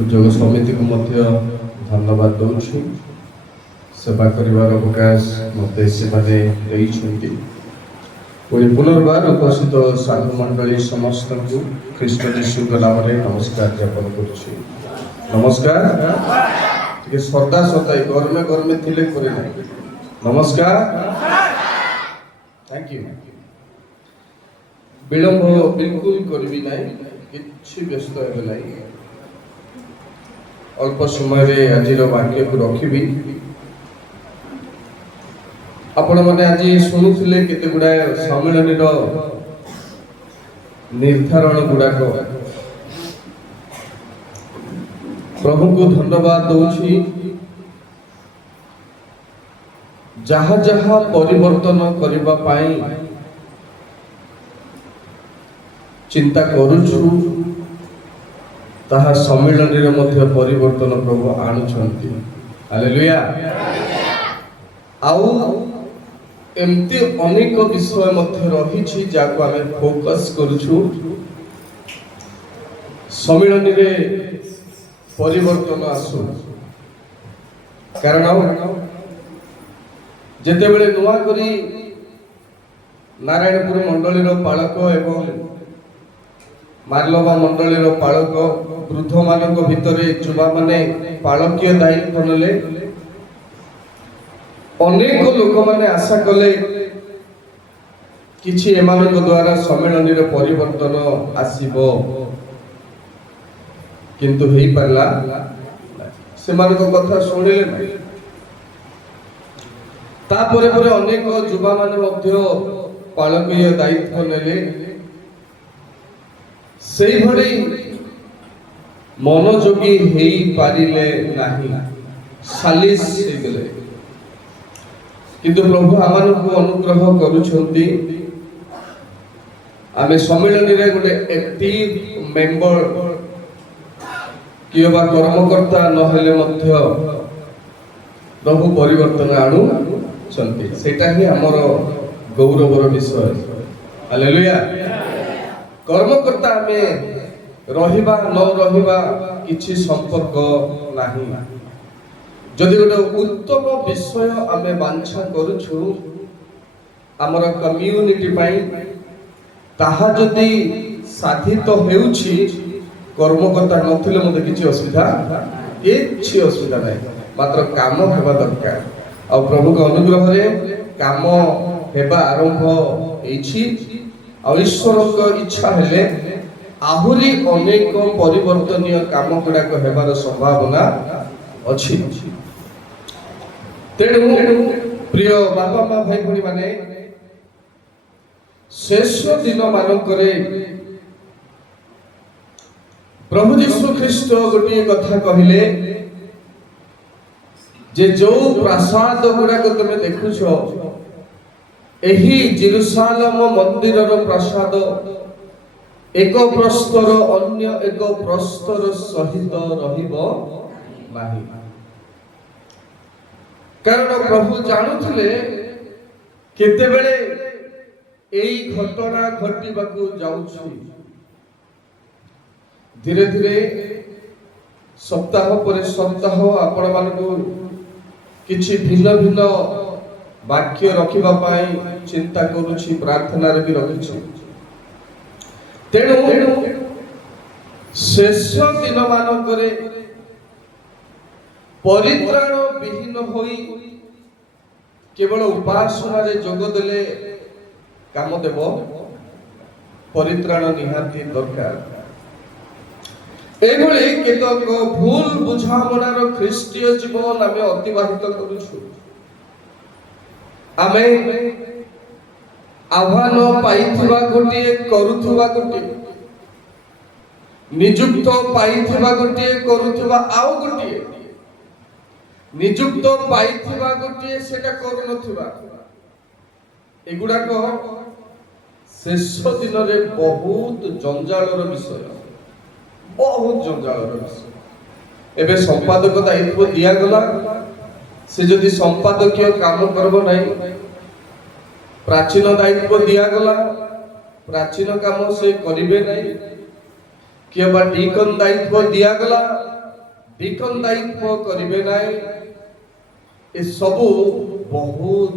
ଯୋଗ ସମିତିକୁ ମଧ୍ୟ ଧନ୍ୟବାଦ ଦେଉଛି। ସେବା କରିବାର ଅବକାଶ ମୋତେ ସେମାନେ ଦେଇଛନ୍ତି। ପୁଣି ପୁନର୍ବାର ଉପସ୍ଥିତ ସାଧୁ ମଣ୍ଡଳୀ ସମସ୍ତଙ୍କୁ ଖ୍ରୀଷ୍ଟ ଯୀଶୁଙ୍କ ନାମରେ ନମସ୍କାର ଜ୍ଞାପନ କରୁଛି। ନମସ୍କାର। ଟିକେ ସଦା ସଦାଇ ଗରମେ ଗରମେ ଥିଲେ করে ନାହିଁ। ନମସ୍କାର। Thank you. ବିଳମ୍ବ ବିଲକୁଲ କରିବି ନାହିଁ, କିଛି ବ୍ୟସ୍ତ ହେବେ ନାହିଁ। ଅଳ୍ପ ସମୟରେ ଆଜିର ବାକ୍ୟକୁ ରଖିବି। ଆପଣମାନେ ଆଜି ଶୁଣୁଥିଲେ କେତେ ଗୁଡ଼ାଏ ସମ୍ମିଳନୀର ନିର୍ଦ୍ଧାରଣ ଗୁଡ଼ାକ। ପ୍ରଭୁଙ୍କୁ ଧନ୍ୟବାଦ ଦଉଛି, ଯାହା ଯାହା ପରିବର୍ତ୍ତନ କରିବା ପାଇଁ ଚିନ୍ତା କରୁଛୁ ତାହା ସମ୍ମିଳନୀରେ ମଧ୍ୟ ପରିବର୍ତ୍ତନ ପ୍ରଭୁ ଆଣୁଛନ୍ତି। ହାଲେଲୁୟା। ଆଉ ଏମିତି ଅନେକ ବିଷୟ ମଧ୍ୟ ରହିଛି ଯାହାକୁ ଆମେ ଫୋକସ୍ କରୁଛୁ। ସମ୍ମିଳନୀରେ ପରିବର୍ତ୍ତନ ଆସୁ, କାରଣ ଯେତେବେଳେ ନୂଆ କରି ନାରାୟଣପୁର ମଣ୍ଡଳୀର ପାଳକ ଏବଂ ମାର୍ଲବା ମଣ୍ଡଳୀର ପାଳକ ବୃଦ୍ଧମାନଙ୍କ ଭିତରେ ଯୁବାମାନେ ପାଳକୀୟ ଦାୟିତ୍ୱ ନେଲେ, ଅନେକ ଲୋକମାନେ ଆଶା କଲେ କିଛି ଏମାନଙ୍କ ଦ୍ୱାରା ସମ୍ମିଳନୀରେ ପରିବର୍ତ୍ତନ ଆସିବ, କିନ୍ତୁ ହେଇପାରିଲା ସେମାନଙ୍କ କଥା ଶୁଣିଲେ ନାହିଁ। ତାପରେ ପରେ ଅନେକ ଯୁବାମାନେ ମଧ୍ୟ ପାଳକୀୟ ଦାୟିତ୍ୱ ନେଲେ, ସେଇଭଳି ମନୋଯୋଗୀ ହେଇପାରିଲେ ନାହିଁ, ସାଲିସ ହେଇଗଲେ। କିନ୍ତୁ ପ୍ରଭୁ ଆମମାନଙ୍କୁ ଅନୁଗ୍ରହ କରୁଛନ୍ତି, ଆମେ ସମ୍ମିଳନୀରେ ଗୋଟେ ଆକ୍ଟିଭ ମେମ୍ବର କିଏ ବା କର୍ମକର୍ତ୍ତା ନହେଲେ ମଧ୍ୟ ପ୍ରଭୁ ପରିବର୍ତ୍ତନ ଆଣୁଛନ୍ତି। ସେଇଟା ହିଁ ଆମର ଗୌରବର ବିଷୟ। ହାଲେଲୁୟା। କର୍ମକର୍ତ୍ତା ଆମେ ରହିବା ନ ରହିବା କିଛି ସମ୍ପର୍କ ନାହିଁ। ଯଦି ଗୋଟେ ଉତ୍ତମ ବିଷୟ ଆମେ ବାଞ୍ଛା କରୁଛୁ ଆମର କମ୍ୟୁନିଟି ପାଇଁ, ତାହା ଯଦି ସାଧିତ ହେଉଛି, କର୍ମକର୍ତ୍ତା ନଥିଲେ ମୋତେ କିଛି ଅସୁବିଧା ନାହିଁ। ମାତ୍ର କାମ ହେବା ଦରକାର। ଆଉ ପ୍ରଭୁଙ୍କ ଅନୁଗ୍ରହରେ କାମ ହେବା ଆରମ୍ଭ ହେଇଛି। ଆଉ ଈଶ୍ୱରଙ୍କ ଇଚ୍ଛା ହେଲେ ଆହୁରି ଅନେକ ପରିବର୍ତ୍ତନୀୟ କାମ ଗୁଡାକ ହେବାର ସମ୍ଭାବନା ଅଛି। ତେଣୁ ପ୍ରିୟ ବାପା ମା ଭାଇ ଭଉଣୀ ମାନେ, ଶେଷ ଦିନ ମାନଙ୍କରେ ପ୍ରଭୁ ଯୀଶୁ ଖ୍ରୀଷ୍ଟ ଗୋଟିଏ କଥା କହିଲେ ଯେ ଯୋଉ ପ୍ରାସାଦ ଗୁଡାକ ତମେ ଦେଖୁଛ, ଏହି ଜେରୁସାଲେମ ମନ୍ଦିରର ପ୍ରାସାଦ ଏକ ପ୍ରସ୍ତର ଅନ୍ୟ ଏକ ପ୍ରସ୍ତର ସହିତ ରହିବ ନାହିଁ। କାରଣ ପ୍ରଭୁ ଜାଣୁଥିଲେ କେତେବେଳେ ଏଇ ଘଟଣା ଘଟିବାକୁ ଯାଉଛି। ଧୀରେ ଧୀରେ ସପ୍ତାହ ପରେ ସପ୍ତାହ ଆପଣମାନଙ୍କୁ କିଛି ଭିନ୍ନ ଭିନ୍ନ ବାକ୍ୟ ରଖିବା ପାଇଁ ଚିନ୍ତା କରୁଛି, ପ୍ରାର୍ଥନାରେ ବି ରଖିଛି। ତେଣୁ ଶେଷ ଦିନ ମାନଙ୍କରେ ପରିତ୍ରାଣ ବିହୀନ ହୋଇ କେବଳ ଉପାସନାରେ ଯୋଗ ଦେଲେ କାମ ଦେବ? ପରିତ୍ରାଣ ନିହାତି ଦରକାର। ଏଭଳି କେତେକ ଭୁଲ ବୁଝାମଣାର ଖ୍ରୀଷ୍ଟୀୟ ଜୀବନ ଆମେ ଅତିବାହିତ କରୁଛୁ। ଆମେ ଆହ୍ୱାନ ପାଇଥିବା ଗୋଟିଏ, କରୁଥିବା ଗୋଟିଏ, ନିଯୁକ୍ତ ପାଇଥିବା ଗୋଟିଏ, କରୁଥିବା ଆଉ ଗୋଟିଏ, ନିଯୁକ୍ତ ପାଇଥିବା ଗୋଟିଏ, ସେଟା କରୁନଥିବା। ଏଗୁଡାକ ଶେଷ ଦିନରେ ବହୁତ ଜଞ୍ଜାଳର ବିଷୟ, ବହୁତ ଜଞ୍ଜାଳର ବିଷୟ। ଏବେ ସମ୍ପାଦକ ଦାୟିତ୍ୱ ଦିଆଗଲା, ସେ ଯଦି ସମ୍ପାଦକୀୟ କାମ କରିବ ନାହିଁ, ପ୍ରାଚୀନ ଦାୟିତ୍ୱ ଦିଆଗଲା, ପ୍ରାଚୀନ କାମ ସେ କରିବେ ନାହିଁ। କିଏ ବା ଡିକନ ଦାୟିତ୍ୱ ଦିଆଗଲା, ডিকন দায়িত্ব করিবে নাই এ সবু বহুত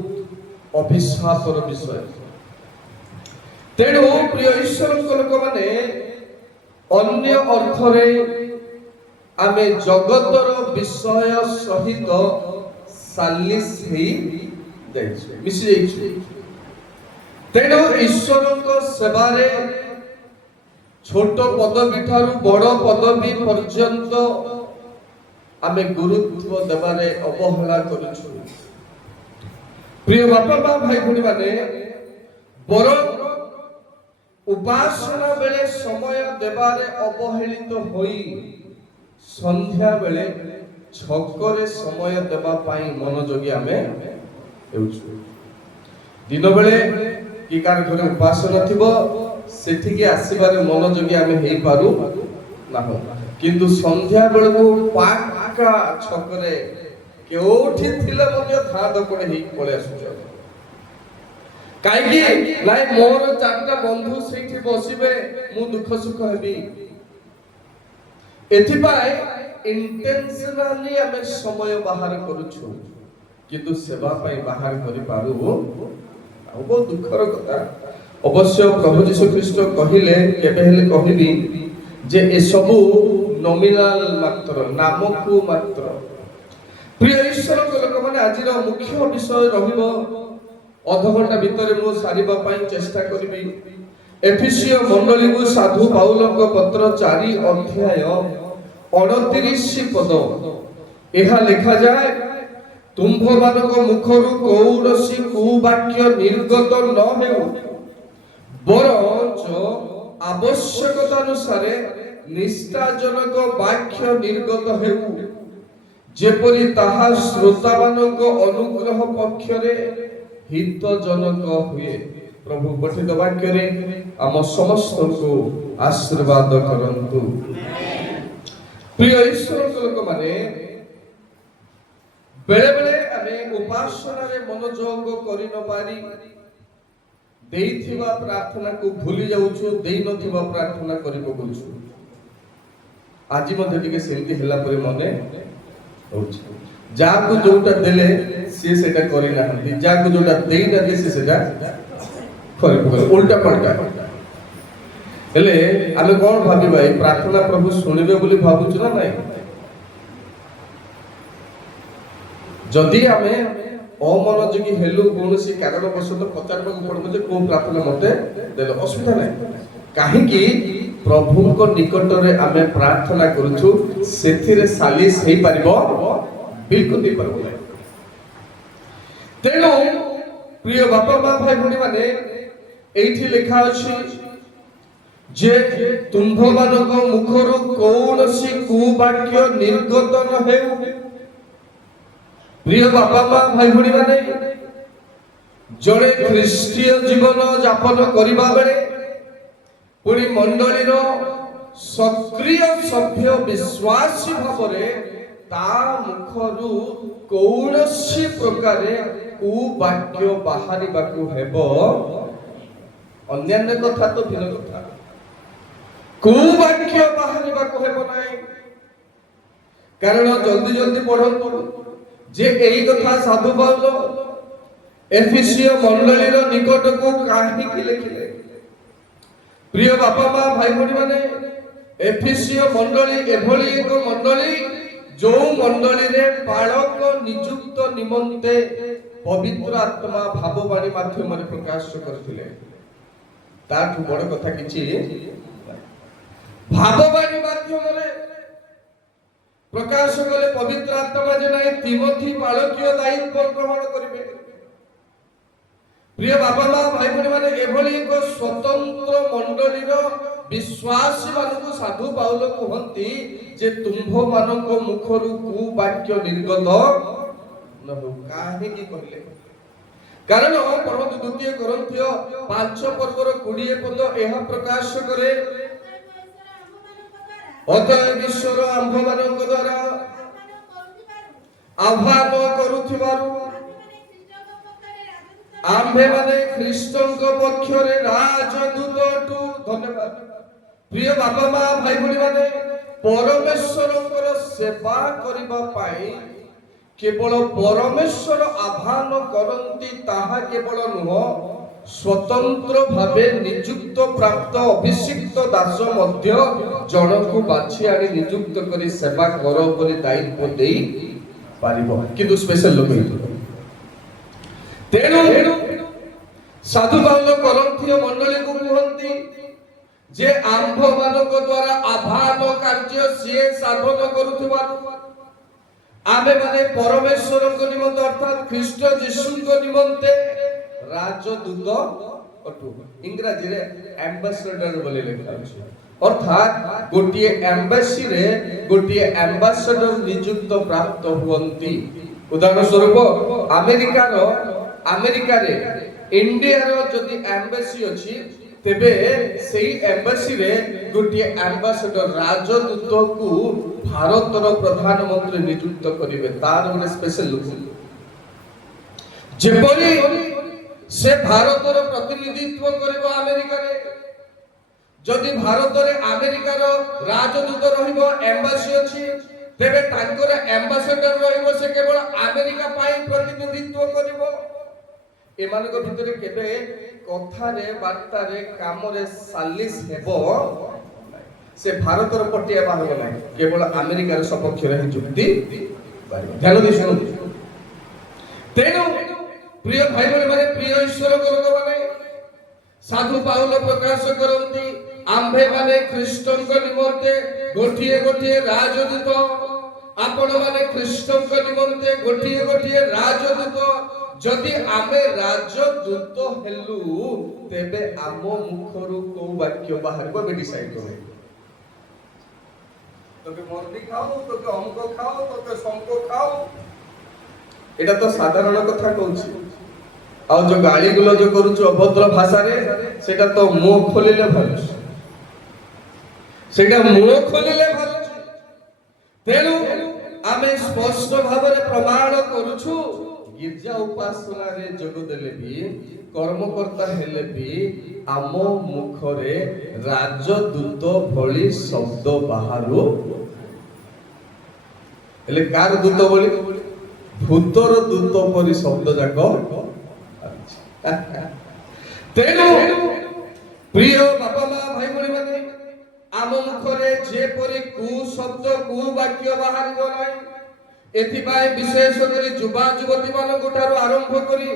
অভিশাপর বিষয়। তেণু প্রিয় ঈশ্বরଙ୍କ ଲୋକମାନେ ଅନ୍ୟ ଅର୍ଥରେ ଆମେ ଜଗତର ବିଷୟ ସହିତ ସାଲିସ ହେଇ ଯାଇଛୁ, ମିଶି ଯାଇଛୁ। ତେଣୁ ଈଶ୍ୱରଙ୍କ ସେବାରେ ଛୋଟ ପଦବୀ ଠାରୁ ବଡ଼ ପଦବୀ ପର୍ଯ୍ୟନ୍ତ ଆମେ ଗୁରୁତ୍ୱ ଦେବାରେ ଅବହେଳା କରୁଛୁ। ପ୍ରିୟ ବାପା ମା ଭାଇ ଭଉଣୀମାନେ, ବରଂ ଉପାସନା ବେଳେ ସମୟ ଦେବାରେ ଅବହେଳିତ ହୋଇ ସନ୍ଧ୍ୟା ବେଳେ ଛକରେ ସମୟ ଦେବା ପାଇଁ ମନୋଯୋଗୀ ଆମେ ହେଉଛୁ। ଦିନ ବେଳେ କି କାହାର ଘରେ ଉପାସନା ଥିବ, ସେଠିକି ଆସିବାରେ ମନୋଯୋଗୀ ଆମେ ହେଇପାରୁ ନାହୁଁ, କିନ୍ତୁ ସନ୍ଧ୍ୟା ବେଳକୁ ପାକା ଛକରେ କେଉଁଠି ଥିଲେ ମଧ୍ୟ ଧାଁ ଦପଡେ ହେଇକି ପଳେଇ ଆସୁଛୁ। କାହିଁକି ନାଇଁ ମୋର 4ଟା ବନ୍ଧୁ ସେଇଠି ବସିବେ, ମୁଁ ଦୁଃଖ ସୁଖ ହେବି। ଏଥିପାଇଁ ଇଣ୍ଟେନସନାଲି ଆମେ ସମୟ ବାହାର କରୁଛୁ, କିନ୍ତୁ ସେବା ପାଇଁ ବାହାର କରିପାରୁ। ଆଉ ବହୁତ ଦୁଃଖର କଥା। ଅବଶ୍ୟ ପ୍ରଭୁ ଯୀଶୁ ଖ୍ରୀଷ୍ଟ କହିଲେ, କେବେ ହେଲେ କହିବି ଯେ ଏସବୁ ନୋମିନାଲ ମାତ୍ର, ନାମକୁ ମାତ୍ର। ପ୍ରିୟ ଈଶ୍ୱରଙ୍କ ଲୋକମାନେ, ଆଜିର ମୁଖ୍ୟ ବିଷୟ ରହିବ, ଅଧଘଣ୍ଟା ଭିତରେ ମୁଁ ସାରିବା ପାଇଁ ଚେଷ୍ଟା କରିବି। ଏଫେସୀୟ ମଣ୍ଡଳୀକୁ ସାଧୁ ପାଉଲଙ୍କ ପତ୍ର 4 ଅଧ୍ୟାୟ 29 ପଦ। ଏହା ଲେଖାଯାଏ, ତୁମ୍ଭମାନଙ୍କ ମୁଖରୁ କୌଣସି କୁବାକ୍ୟ ନିର୍ଗତ ନ ହେଉ, ବରଂ ଆବଶ୍ୟକତା ଅନୁସାରେ ନିଷ୍ଠାଜନକ ବାକ୍ୟ ନିର୍ଗତ ହେଉ, ଯେପରି ତାହା ଶ୍ରୋତାମାନଙ୍କ ଅନୁଗ୍ରହ ପକ୍ଷରେ ହିତଜନକ ହୁଏ। ପ୍ରଭୁ ପଠିତ ବାକ୍ୟରେ ଆମ ସମସ୍ତଙ୍କୁ ଆଶୀର୍ବାଦ କରନ୍ତୁ। ପ୍ରିୟ ଈଶ୍ୱରଙ୍କ ଲୋକମାନେ, ବେଳେ ବେଳେ ଆମେ ଉପାସନାରେ ମନୋଯୋଗ କରି ନ ପାରି ଦେଇଥିବା ପ୍ରାର୍ଥନାକୁ ଭୁଲି ଯାଉଛୁ, ଦେଇନଥିବା ପ୍ରାର୍ଥନା କରି ପକଉଛୁ। ଆଜି ମଧ୍ୟ ଟିକେ ସେମିତି ହେଲା ପରି ମନେ ହଉଛି। ଯାହାକୁ ଯୋଉଟା ଦେଲେ ସିଏ ସେଟା କରିନାହାନ୍ତି, ଯାହାକୁ ଯୋଉଟା ଦେଇନାହାନ୍ତି ସିଏ ସେଟା କରିପକାଇଲେ, ଉଲ୍ଟା ପାଲ୍ଟା। ହେଲେ ଆମେ କଣ ଭାବିବା, ଏଇ ପ୍ରାର୍ଥନା ପ୍ରଭୁ ଶୁଣିବେ ବୋଲି ଭାବୁଛୁ ନା ନାଇଁ? ଯଦି ଆମେ ଅମନୋଯୋଗୀ ହେଲୁ, କୌଣସି କାରଣବଶତଃ ପଚାରିବାକୁ ପଡିବ ଯେ କୋଉ ପ୍ରାର୍ଥନା ମତେ ଦେଲେ, ଅସୁବିଧା ନାହିଁ। କାହିଁକି ପ୍ରଭୁଙ୍କ ନିକଟରେ ଆମେ ପ୍ରାର୍ଥନା କରୁଛୁ, ସେଥିରେ ସାଲିସ ହେଇପାରିବ ବିଲକୁଲ ହେଇପାରିବ ନାହିଁ। ତେଣୁ ପ୍ରିୟ ବାପା ମା ଭାଇ ଭଉଣୀ ମାନେ, ଏଇଠି ଲେଖା ଅଛି ଯେ ତୁମ୍ଭମାନଙ୍କ ମୁଖରୁ କୌଣସି କୁବାକ୍ୟ ନିର୍ଗତ ନ ହେଉ। ପ୍ରିୟ ବାପା ମା ଭାଇ ଭଉଣୀ ମାନେ, ଜଣେ ଖ୍ରୀଷ୍ଟୀୟ ଜୀବନ ଯାପନ କରିବା ବେଳେ ପୁଣି ମଣ୍ଡଳୀର ସକ୍ରିୟ ସଭ୍ୟ ବିଶ୍ୱାସୀ ଭାବରେ ତା ମୁଖରୁ କୌଣସି ପ୍ରକାରେ କୁବାକ୍ୟ ବାହାରିବାକୁ ହେବ। ଅନ୍ୟାନ୍ୟ କଥା ତ ଭିନ୍ନ କଥା, କୁବାକ୍ୟ ବାହାରିବାକୁ ହେବ ନାହିଁ। କାରଣ ଜଲ୍ଦି ଜଲ୍ଦି ପଢନ୍ତୁ ଯେ ଏହି କଥା ସାଧୁ ପାଉଲ ଏଫେସୀୟ ମଣ୍ଡଳୀର ନିକଟକୁ କାହିଁକି ଲେଖିଲେ। ପ୍ରିୟ ବାପା ମା ଭାଇ ଭଉଣୀ ମାନେ, ଏଫେସୀୟ ମଣ୍ଡଳୀ ଏଭଳି ଏକ ମଣ୍ଡଳୀ ଯୋଉ ମଣ୍ଡଳୀରେ ପାଳକ ନିଯୁକ୍ତ ନିମନ୍ତେ ପବିତ୍ର ଆତ୍ମା ଭାବବାଣୀ ମାଧ୍ୟମରେ ପ୍ରକାଶ କରିଥିଲେ। ତାଠୁ ବଡ଼ କଥା କିଛି ଭାବବାଣୀ ମାଧ୍ୟମରେ ପ୍ରକାଶ କଲେ ପବିତ୍ର ଆତ୍ମା ଯେ ନାହିଁ, ତିମୋଥୀ ପାଳକୀୟ ଦାୟିତ୍ୱ ଗ୍ରହଣ କରିବେ। ପ୍ରିୟ ବାପା ମା ଭାଇ ଭଉଣୀ ମାନେ, ଏଭଳି ଏକ ସ୍ୱତନ୍ତ୍ର ମଣ୍ଡଳୀର ବିଶ୍ୱାସୀ ମାନଙ୍କୁ ସାଧୁ ପାଉଲ କୁହନ୍ତି ଯେ ତୁମ୍ଭମାନଙ୍କ ମୁଖରୁ କୁବାକ୍ୟ ନିର୍ଗତ ନ ହେଉ। କାହିଁକି କହିଲେ? କାରଣ ପଢନ୍ତୁ 2 କରିନ୍ଥୀୟ 5 ପର୍ବର 20 ପଦ ଏହା ପ୍ରକାଶ କରେ, ଅତଏବ ଈଶ୍ୱର ଆମ୍ଭମାନଙ୍କ ଦ୍ୱାରା ଆହ୍ୱାନ କରୁଥିବାରୁ ଆମ୍ଭେମାନେ ଖ୍ରୀଷ୍ଟଙ୍କ ପକ୍ଷରେ ରାଜଦୂତ ଅଟୁ। ଧନ୍ୟବାଦ। ପ୍ରିୟ ବାପା ମା ଭାଇ ଭଉଣୀ ମାନେ, परमेश्वरଙ୍କର सेवा करिबा पाई केवल परमेश्वर आह्वान करती ताहा केवल नुह स्वतंत्र भावे नियुक्त प्राप्त अभिषिक्त दास मध्य जनकु बाछि आनी नियुक्त करी सेवा करो बोली दायित्व देई पारिबो किंतु स्पेशल लोक तेणु साधु बाउल करंथीय मंडली को कहंती जे आंभ मानक द्वारा आह्वान कार्य सिए साधन करूथिबार आमे माने परमेश्वर को निमंत अर्थात ख्रीष्ट यीशु को निमंते राजदूत अटु इंग्रजी रे एम्बेसडर बोले लिखा अछि अर्थात गोटिए एम्बेसी रे गोटिए एम्बेसडर नियुक्त प्राप्त हुवंती उदाहरण स्वरूप अमेरिका रे इंडिया रो जदि एम्बेसी अछि तेबे सेही एम्बेसी रे गोटिए एम्बेसडर राजदूत को भारतर प्रधानमंत्री नियुक्त करिवे तार गोटे स्पेशल लुक जेपरि से भारतर प्रतिनिधित्व करिवो अमेरिका रे जदि भारतर अमेरिकार राजदूत रहिबो एम्बेसी अछि तेबे तांकर एम्बेसडर रहिबो से केवल अमेरिका पाई प्रतिनिधित्व करिवो एमानको भितरे केबे कथारे बार्तारे कामरे सालिस हेबो से भारतर पटिया बाहर नाही केवल अमेरिकार सपक्ष रे जुक्ति पारिबो ध्यान दे सुनो तेनु प्रिय भाई माने प्रिय ईश्वर को लोक माने साधु पाउल प्रकाश करंती आंभे माने ख्रीष्टन को निमंते गोटिए गोटिए राजदूत आपण माने ख्रीष्टन को निमंते गोटिए गोटिए राजदूत जदि आमे राजदूत हेलु तेबे आमो मुखरु को वाक्य बाहरबो बे डिसाइड करे तोके मर्दी खाओ तोके अंक खाओ तोके संको खाओ एटा तो साधारण कथा कहूची आ जो गाली गुलो जो करूछु अभद्र भाषा रे सेटा तो मुंह खोलिले भलो सेटा मुंह खोलिले भलो तेनु आमे स्पष्ट भाबरे प्रमाण करूछु गिरजा उपासना रे जोग देले भी कर्मकर्ता हेले भी आम मुखरे राजदूत भली शब्द बाहारू हेले कार दूत भली भूतर दूत परि शब्द जाको तेणु प्रिय बापा माँ भाई भणी माने आम मुखरे जे परि कु शब्द कु वाक्य बाहरिबो नाही एथिपाई विशेष करी युवा युवती मानक ठारो आरंभ करी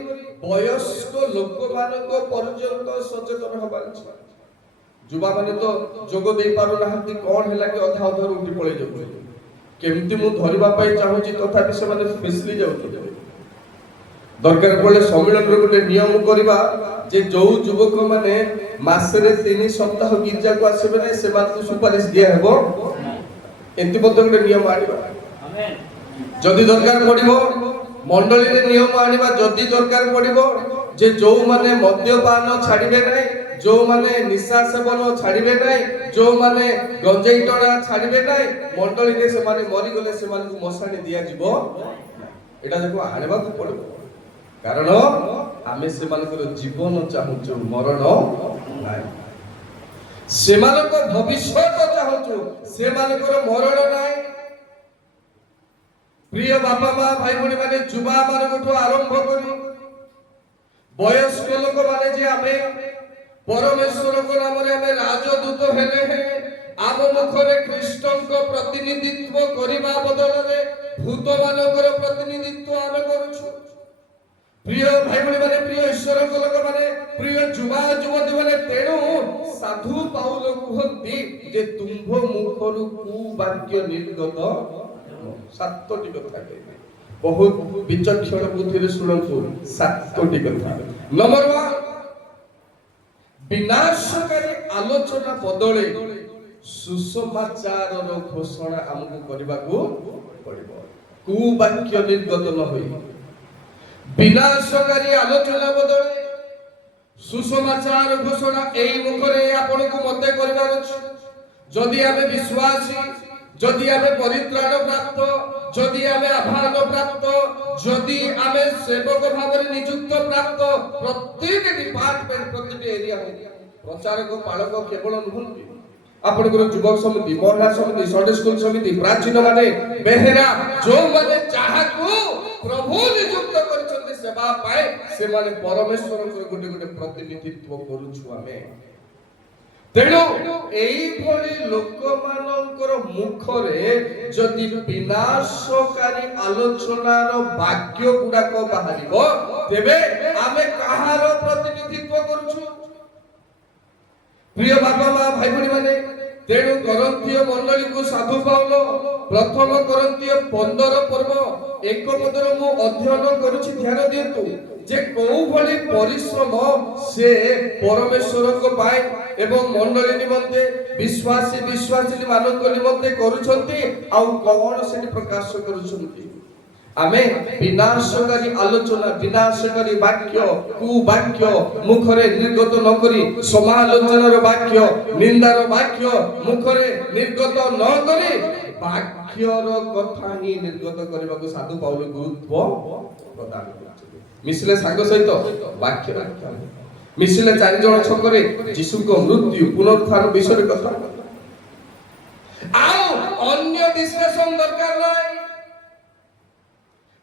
वयस्क लोक मानक पर्यंत सचेतन हबार अछि युवा माने तो जोग देई पारु नाहंती कोन हैला कि अधा अधा उठी पळे जाउ केमती मु धरिबा पई चाहूची तथापि से माने फिसली जाउती दरकार पड़े सम्मेलन रे गोटे नियम करबा जे जो युवक माने मासरे 3 सप्ताह गिरजा को आसीबे नै से बात को सुपारिश दिया हेबो एंति बद्ध गोटे नियम आनिबा आमेन जदि दरकार पड़िबो मंडली रे नियम आनिबा जदि दरकार पड़िबो जे जो माने मद्यपान छाड़िबे नै जो माने निशा सेवन छाड़िबे नै जो माने गंजेई टणा छाड़िबे नै मंडली रे से माने मरि गले से माने को मसाणी दिया जिवो एटा देखो आनिबा को पड़िबो कारण आमे से मानकर जीवन चाहूचु मरण नाही से मानक भविष्य चाहूचु से मानकर मरण नाही प्रिय बापा माँ भाई भणी माने युवा मानकठो आरंभ करी वयस्क लोक माने जे आमे परमेश्वर को नाम रे आमे राजदूत हेले हे आम मुखरे ख्रीष्टन को प्रतिनिधित्व करिबा बदल रे भूत मानकर प्रतिनिधित्व आमे करूछु प्रिय भाई भणी माने प्रिय ईश्वर को लोक माने प्रिय युवा युवती माने तेणु साधु पाउल कहंती जे तुम्भ मुखरु कु वाक्य निर्गत सातोटी कथा कहबे बहुत विचक्षण बुद्धि रे सुनंतु सातोटी कथा नंबर 1 विनाशकारी आलोचना बदले सुसमाचार रो घोषणा हमकु करबा को पड़िबो कु वाक्य निर्गत न होई विनाशकारी आलोचना बदले सुसमाचार घोषणा एई मुखरे आपण को मते करबार अछि जदि आमे विश्वासी जदि आमे परित्राण प्राप्त जदि आमे आभान प्राप्त जदि आमे सेवक भाବରେ नियुक्त प्राप्त प्रत्येक डिपार्टमेंट प्रत्येक एरिया में प्रचारक पालक केवल नुहंती ଆପଣଙ୍କର ଯୁବକ ସମିତି, ମହିଳା ସମିତି, ସଣ୍ଡେ ସ୍କୁଲ ସମିତି, ପ୍ରାଚୀନ ମାନେ, ବେହେରା, ଯୋଉମାନେ ଯାହାକୁ ପ୍ରଭୁ ନିଯୁକ୍ତ କରିଛନ୍ତି ସେବା ପାଇଁ, ସେମାନେ ପରମେଶ୍ୱରଙ୍କର ଗୋଟେ ଗୋଟେ ପ୍ରତିନିଧିତ୍ୱ କରୁଛୁ ଆମେ। ତେଣୁ ଏଇଭଳି ଲୋକମାନଙ୍କର ମୁଖରେ ଯଦି ବିନାଶକାରୀ ଆଲୋଚନାର ବାକ୍ୟ ଗୁଡାକ ବାହାରିବ, ତେବେ ଆମେ କାହାର ପ୍ରତିନିଧିତ୍ୱ କରୁଛୁ? ପ୍ରିୟ ବାପା ମା ଭାଇ ଭଉଣୀ ମାନେ, ତେଣୁ କରନ୍ଥୀୟ ମଣ୍ଡଳୀକୁ ସାଧୁ ପାଉଲ ପ୍ରଥମ କରନ୍ଥୀୟ 15 ପର୍ବ 1 ପଦରୁ ମୁଁ ଅଧ୍ୟୟନ କରୁଛି, ଧ୍ୟାନ ଦିଅନ୍ତୁ ଯେ କୋଉ ଭଳି ପରିଶ୍ରମ ସେ ପରମେଶ୍ୱରଙ୍କ ପାଇଁ ଏବଂ ମଣ୍ଡଳୀ ନିମନ୍ତେ, ବିଶ୍ୱାସୀ ମାନଙ୍କ ନିମନ୍ତେ କରୁଛନ୍ତି, ଆଉ କଣ ସେଠି ପ୍ରକାଶ କରୁଛନ୍ତି। ଆମେ ବିନାଶକାରୀ ଆଲୋଚନା, ବିନାଶକାରୀ ବାକ୍ୟ, କୁବାକ୍ୟ ମୁଖରେ ନିର୍ଗତ ନ କରି, ସମାଲୋଚନାର ବାକ୍ୟ, ନିନ୍ଦାର ବାକ୍ୟ ମୁଖରେ ନିର୍ଗତ ନ କରି, ବାକ୍ୟର କଥା ହିଁ ନିର୍ଗତ କରିବାକୁ ସାଧୁ ପାଉଲ ଗୁରୁତ୍ୱ ପ୍ରଦାନ କରୁଛନ୍ତି। ମିଶିଲେ ସାଙ୍ଗ ସହିତ ବାକ୍ୟ, ମିଶିଲେ 4 ଜଣ ଛକରେ ଯୀଶୁଙ୍କ ମୃତ୍ୟୁ ପୁନରୁତ୍ଥାନ ବିଷୟରେ କଥା, ଆଉ ଅନ୍ୟ ଡିସ୍କସନ ଦରକାର ନାହିଁ।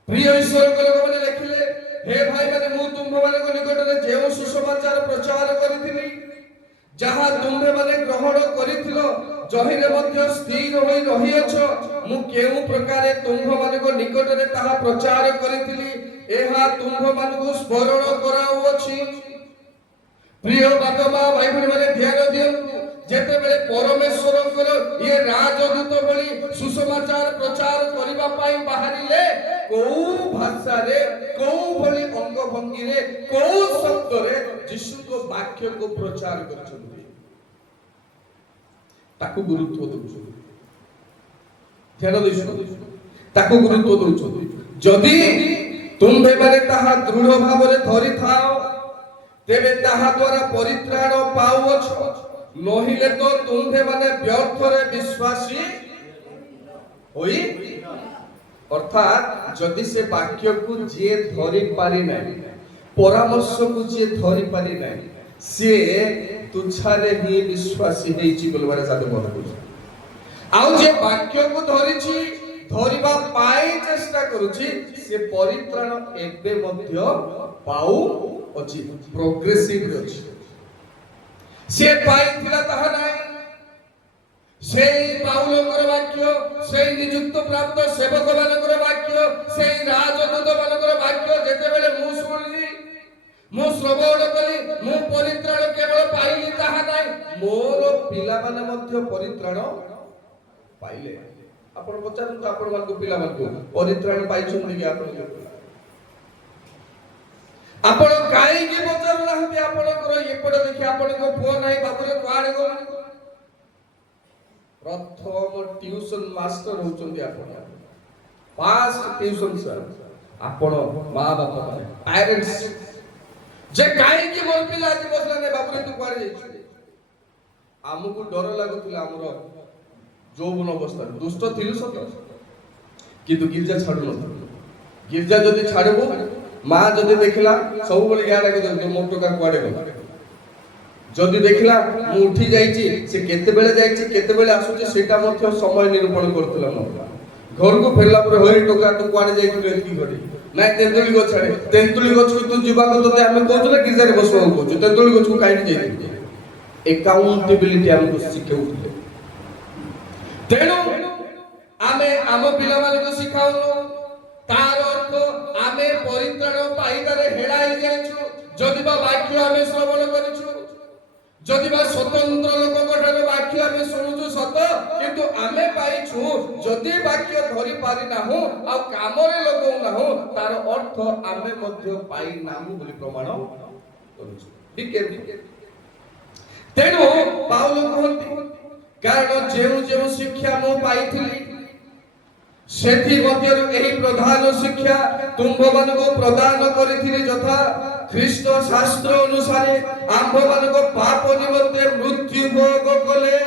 ପ୍ରିୟ ଈଶ୍ୱରଙ୍କ ଲୋକମାନେ ଲେଖିଲେ, ହେ ଭାଇମାନେ, ମୁଁ ତୁମ୍ଭମାନଙ୍କ ନିକଟରେ ଯେଉଁ ସୁସମାଚାର ପ୍ରଚାର କରିଥିଲି, ଯାହା ତୁମ୍ଭେମାନେ ଗ୍ରହଣ କରିଥିଲ, ଯହିଁରେ ମଧ୍ୟ ସ୍ଥିର ହୋଇ ରହିଅଛ, ମୁଁ କେଉଁ ପ୍ରକାରେ ତୁମ୍ଭମାନଙ୍କ ନିକଟରେ ତାହା ପ୍ରଚାର କରିଥିଲି, ଏହା ତୁମ୍ଭମାନଙ୍କୁ ସ୍ମରଣ କରାଉଅଛି। ପ୍ରିୟ ବାପା ମା ଭାଇ ଭଉଣୀ ମାନେ, ଧ୍ୟାନ ଦିଅନ୍ତୁ, ଯେତେବେଳେ ପରମେଶ୍ୱରଙ୍କର ଇଏ ରାଜଦୂତ ଭଳି ସୁସମାଚାର ପ୍ରଚାର କରିବା ପାଇଁ ବାହାରିଲେ, କୋଉ ଭାଷାରେ, କୋଉ ଭଳି ଅଙ୍ଗ ଭଙ୍ଗୀରେ, କୋଉ ଶବ୍ଦରେ ଯୀଶୁଙ୍କ ବାକ୍ୟକୁ ପ୍ରଚାର କରିଛନ୍ତି, ତାକୁ ଗୁରୁତ୍ୱ ଦେଉଛନ୍ତି। ଧ୍ୟାନ ଦେଇଛନ୍ତି, ତାକୁ ଗୁରୁତ୍ୱ ଦେଉଛନ୍ତି। ଯଦି ତୁମ୍ଭେମାନେ ତାହା ଦୃଢ଼ ଭାବରେ ଧରିଥାଅ, ତେବେ ତାହା ଦ୍ୱାରା ପରିତ୍ରାଣ ପାଉଅଛ, ନହିଲେ ତ ତୁମ୍ଭେମାନେ ବ୍ୟର୍ଥରେ ବିଶ୍ୱାସୀ ହୋଇ। ଅର୍ଥାତ୍ ଯଦି ସେ ବାକ୍ୟକୁ ଯିଏ ଧରି ପାରି ନାହିଁ, ପରାମର୍ଶକୁ ଯିଏ ଧରି ପାରି ନାହିଁ, ସିଏ ତୁଚ୍ଛାରେ ହିଁ ବିଶ୍ୱାସୀ ହେଇଛି ବୋଲିବାର ସାଧୁ ମନେ କରୁଛି। ଆଉ ଯେ ବାକ୍ୟକୁ ଧରିଛି, ଧରିବା ପାଇଁ ଚେଷ୍ଟା କରୁଛି, ସେ ପରିତ୍ରାଣ ଏବେ ମଧ୍ୟ ପାଉଅଛି, ପ୍ରୋଗ୍ରେସିଭ ଅଛି। ସେ ପାଇଥିଲା ତାହା ନାହିଁ। ସେଇ ପାଉଲଙ୍କର ବାକ୍ୟ, ସେଇ ନିଯୁକ୍ତ ପ୍ରାପ୍ତ ସେବକ ମାନଙ୍କର ବାକ୍ୟ, ସେଇ ରାଜଦୂତ ମାନଙ୍କର ବାକ୍ୟ ଯେତେବେଳେ ମୁଁ ଶୁଣିଲି, ମୁଁ ଶ୍ରବଣ କଲି, ମୁଁ ପରିତ୍ରାଣ କେବଳ ପାଇଲି ତାହା ନାହିଁ, ମୋର ପିଲାମାନେ ମଧ୍ୟ ପରିତ୍ରାଣ ପାଇଲେ। ଆପଣ ପଚାରନ୍ତୁ ଆପଣମାନଙ୍କ ପିଲାମାନଙ୍କୁ, ପରିତ୍ରାଣ ପାଇଛନ୍ତି କି ଆପଣ କାହିଁକି ପଚାରୁନାହାନ୍ତି? ଆପଣଙ୍କର ଏପଟେ ଦେଖି ଆପଣଙ୍କ ପୁଅ ନାହିଁ, ବାବୁରେ କୁଆଡେ ଗଲେ? ପ୍ରଥମ ଟ୍ୟୁସନ ମାଷ୍ଟର ହଉଛନ୍ତି ଆପଣ, ଫାଷ୍ଟ ଟ୍ୟୁସନ ସାର୍ ଆପଣ, ମା ବାପା ମାନେ, ପ୍ୟାରେଣ୍ଟସ୍। ଯେ କାହିଁକି ମୋର ପିଲା ଆଜି ବସିଲା ନାହିଁ, ବାବୁରେ ତୁ କୁଆଡେ ଯାଇଛୁ? ଆମକୁ ଡର ଲାଗୁଥିଲା ଆମର ଯୌବନ ଅବସ୍ଥାରେ, ଦୁଷ୍ଟ ଥିଲୁ ସତ, କିନ୍ତୁ ଗିର୍ଜା ଛାଡୁନଥିଲୁ। ଗିର୍ଜା ଯଦି ଛାଡିବୁ, ମା ଯଦି ଦେଖିଲା ସବୁବେଳେ ଇଆଡେ ମୋ ଟଙ୍କା କୁଆଡେ ଗଲା, ଯଦି ଦେଖିଲା ମୁଁ ଉଠି ଯାଇଛି, ସେ କେତେବେଳେ ଯାଇଛି କେତେବେଳେ ଆସୁଛି ସେଇଟା ମଧ୍ୟ ସମୟ ନିରୂପଣ କରୁଥିଲା। ଘରକୁ ଫେରିଲା ପରେ, ହଇ ଟଙ୍କା ତୁ କୁଆଡେ ଯାଇଥିଲୁ ଏତିକି ଘରେ? ନାଇଁ ତେନ୍ତୁଳି ଗଛ ଆଡେ। ତେନ୍ତୁଳି ଗଛକୁ ତୁ ଯିବାକୁ ତତେ ଆମେ କହୁଛୁ ନା ଗିର୍ଜାରେ ବସିବାକୁ କହୁଛୁ? ତେନ୍ତୁଳି ଗଛକୁ କାହିଁକି ଯାଇଥିଲୁ? ଏକାଉଣ୍ଟେବିଲିଟି ଆମକୁ ଶିଖାଉଥିଲେ। ତେଣୁ ଆମେ ଆମ ପିଲାମାନଙ୍କୁ ଶିଖାଉନୁ, ତାର ଅର୍ଥ ଆମେ ପରିତ୍ରାଣ ପାଇବାରେ ହେଳା ହେଇଯାଇଛୁ। ଯଦି ବା ବାକ୍ୟ ଆମେ ଶ୍ରବଣ କରିଛୁ, ଯଦି ବା ସ୍ୱତନ୍ତ୍ର ଲୋକଙ୍କ ଠାରୁ ବାକ୍ୟ ଆମେ ଶୁଣୁଛୁ ସତ, କିନ୍ତୁ ଆମେ ପାଇଛୁ ଯଦି ବାକ୍ୟ ଧରି ପାରିନାହୁଁ ଆଉ କାମରେ ଲଗାଉନାହୁଁ, ତାର ଅର୍ଥ ଆମେ ମଧ୍ୟ ପାଇନାହୁଁ ବୋଲି ପ୍ରମାଣ କରୁଛୁ। ତେଣୁ ପାଉଲ କହନ୍ତି, କାରଣ ଯେଉଁ ଯେଉଁ ଶିକ୍ଷା ମୁଁ ପାଇଥିଲି, ସେଥି ମଧ୍ୟରୁ ଏହି ପ୍ରଧାନ ଶିକ୍ଷା ତୁମ୍ଭମାନଙ୍କୁ ପ୍ରଦାନ କରିଥିଲି, ଯଥା ଖ୍ରୀଷ୍ଟ ଶାସ୍ତ୍ର ଅନୁସାରେ ଆମ୍ଭମାନଙ୍କ ପାପ ନିମନ୍ତେ ମୃତ୍ୟୁ ଭୋଗ କଲେ।